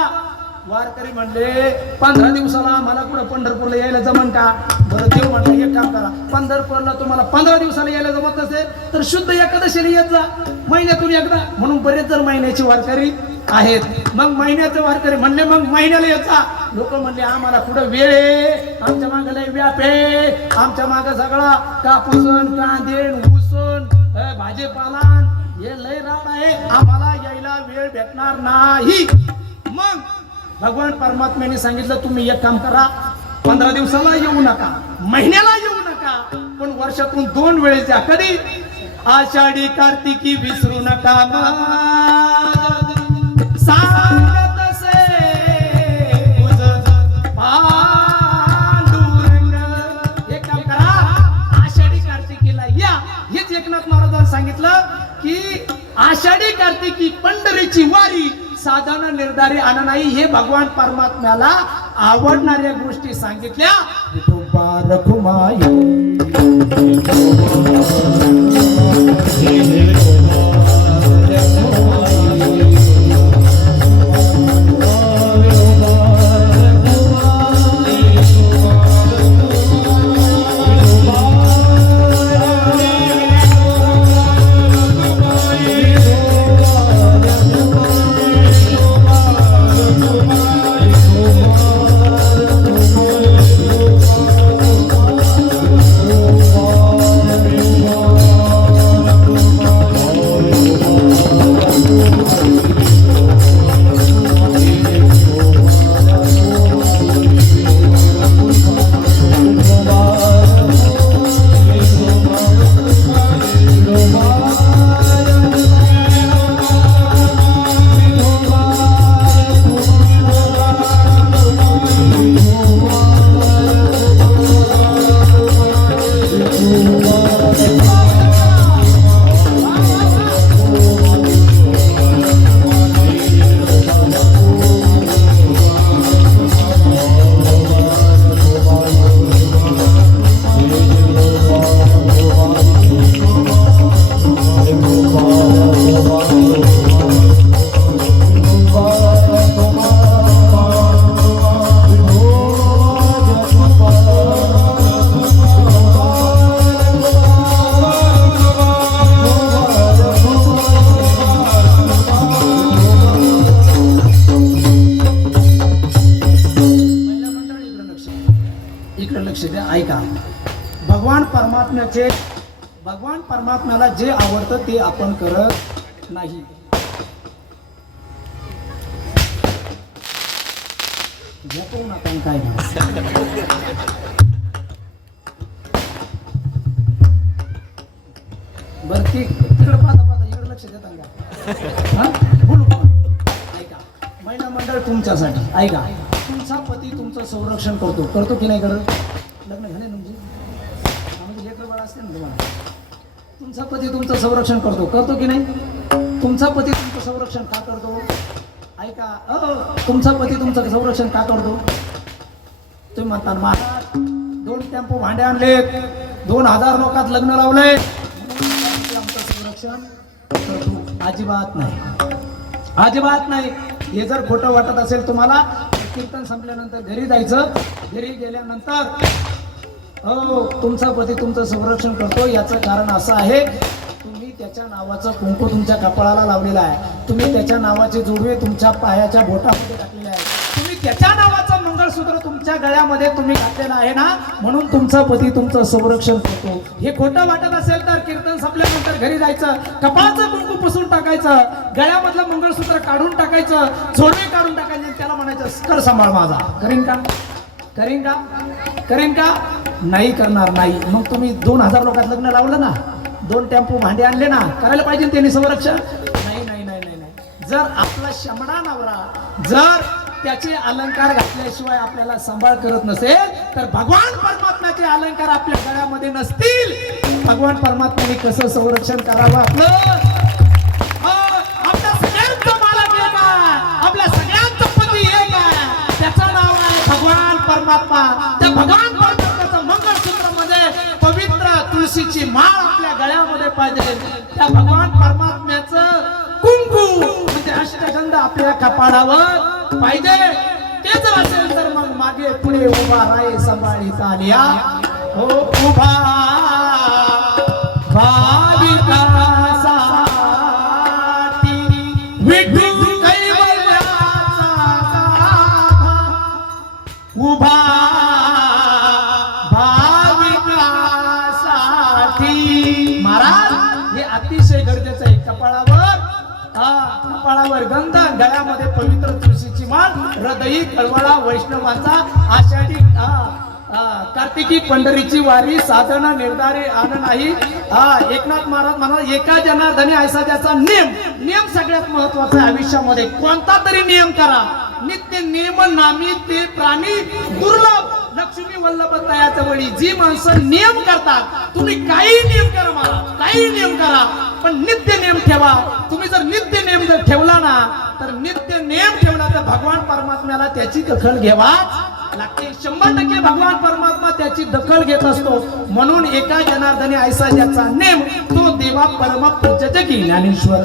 वारकरी म्हणले, 15 दिवसाला मला कुठं पंढरपूरला यायला जमन का? बरं, देव म्हणलं एक काम करा, पंढरपूरला तुम्हाला 15 दिवसाला यायला जमत नसेल तर शुद्ध एकादशीला येत जा, महिन्यातून एकदा. म्हणून बरेच जर महिन्याची वारकरी आहेत. मग महिन्याचे वारकरी म्हणले, मग महिन्याला येत जा. लोक म्हणले, आम्हाला कुठं वेळ आहे, आमच्या मागे लय व्याप आहे, आमच्या मागे सगळा कापूसन, कांदेन, ऊसन, भाजीपालान, हे लय राड आहे, आम्हाला यायला वेळ भेटणार नाही. मग भगवान परमात्म्याने सांगितलं, तुम्ही एक काम करा, 15 दिवसाला येऊ नका, महिन्याला येऊ नका, पण वर्षातून 2 वेळेस या. कधी? आषाढी कार्तिकी विसरू नका. सांगत से पांडुरंग. एक काम करा, आषाढी कार्तिकीला या. हेच एकनाथ महाराजांनी सांगितलं की आषाढी कार्तिकी पंढरीची वारी साधन निर्धारी आणा नाही. हे भगवान परमात्म्याला आवडणाऱ्या गोष्टी सांगितल्या. विठोबा रखुमाई ऐका, भगवान परमात्म्याला जे आवडतं ते आपण करत नाही. काय बरं, ती तिकडे पाहता इकडे लक्ष देता का? बोलू. ऐका, महिला मंडळ तुमच्यासाठी. ऐका, तुमचा पती तुमचं संरक्षण करतो की नाही करत? लग्न झाले तुमचे, आम्हाला लेकर बाळ असते ना तुम्हाला. तुमचा पती तुमचं संरक्षण करतो की नाही? तुमचा पती तुमचं संरक्षण का करतो? ऐका तुमचा पती तुमचं संरक्षण का करतो तुम्ही म्हणता महाराज 2 टेम्पो भांडे आणलेत 2000 लोकात लग्न लावलंय आमचं संरक्षण करतो अजिबात नाही अजिबात नाही हे जर खोटं वाटत असेल तुम्हाला कीर्तन संपल्यानंतर घरी जायचं घरी गेल्यानंतर तुमचा पती तुमचं संरक्षण करतो याचं कारण असं आहे तुम्ही त्याच्या नावाचं कुंकू तुमच्या कपाळाला लावलेला आहे तुम्ही त्याच्या नावाचे जोडवे तुमच्या पायाच्या बोटामध्ये टाकलेले आहे तुम्ही त्याच्या नावाचं मंगळसूत्र तुमच्या गळ्यामध्ये तुम्ही घातलेलं आहे ना म्हणून तुमचा पती तुमचं संरक्षण करतो हे खोटं वाटत असेल तर कीर्तन संपल्यानंतर घरी जायचं कपाळाचं कुंकू पुसून टाकायचं गळ्यामधलं मंगळसूत्र काढून टाकायचं जोडवे काढून टाकायचे त्याला म्हणायचं कर सांभाळ माझा करीन का करीन का करीन का नाही करणार नाही मग तुम्ही 2000 लोकात लग्न लावलं ना 2 टेम्पो भांडे आणले ना करायला पाहिजे त्यांनी संरक्षण नाही नाही नाही नाही नाही जर आपला शमडा नवरा जर त्याचे अलंकार घातल्याशिवाय आपल्याला सांभाळ करत नसेल तर भगवान परमात्म्याचे अलंकार आपल्या गळ्यामध्ये नसतील भगवान परमात्म्याने कसं संरक्षण करावं आपलं आपल्या सगळ्यांचं मालक एक आहे आपल्या सगळ्यांचं पती एक आहे त्याचं नाव आहे भगवान परमात्मा त्या भगवान परमात्म्याचं मंगळसूत्रामध्ये पवित्र तुळशीची माळ आपल्या गळ्यामध्ये पाहिजे त्या भगवान परमात्म्याचं कुंकू म्हणजे अष्टगंध आपल्या कपाळावर पाहिजे ते जर असेल तर मग मागे पुढे उभा राहे सांभाळीचा आलिया हो उभा भाविकासाठी विठू कैवल्याचा उभा भाविकासाठी महाराज हे अतिशय गरजेचं आहे कपाळावर गंध गळ्यामध्ये पवित्र तुळशीची माळ हृदयी कळवळा वैष्णवांचा आषाढी कार्तिकी पंढरीची वारी साधना निर्धारी आण नाही एकनाथ महाराज म्हणा एका जनार्दनी ऐसा ज्याचा नियम सगळ्यात महत्वाचा आहे आयुष्यामध्ये कोणता तरी नियम करा नित्य नियम नामी ते प्राणी दुर्लभ लक्ष्मी वल्लभ तयाच्या वळी जी माणसं नियम करतात तुम्ही काही नियम करा महाराज काही नियम करा पण नित्य नियम ठेवा तुम्ही जर नित्य नियम जर ठेवला ना तर नित्य नियम ठेवला तर भगवान परमात्म्याला त्याची दखल घ्यावा लागते 100% भगवान परमात्मा त्याची दखल घेत असतो म्हणून एका जनार्दनी ऐसा ज्याचा नेम तो देवा परम पूज्य जगी ज्ञानेश्वर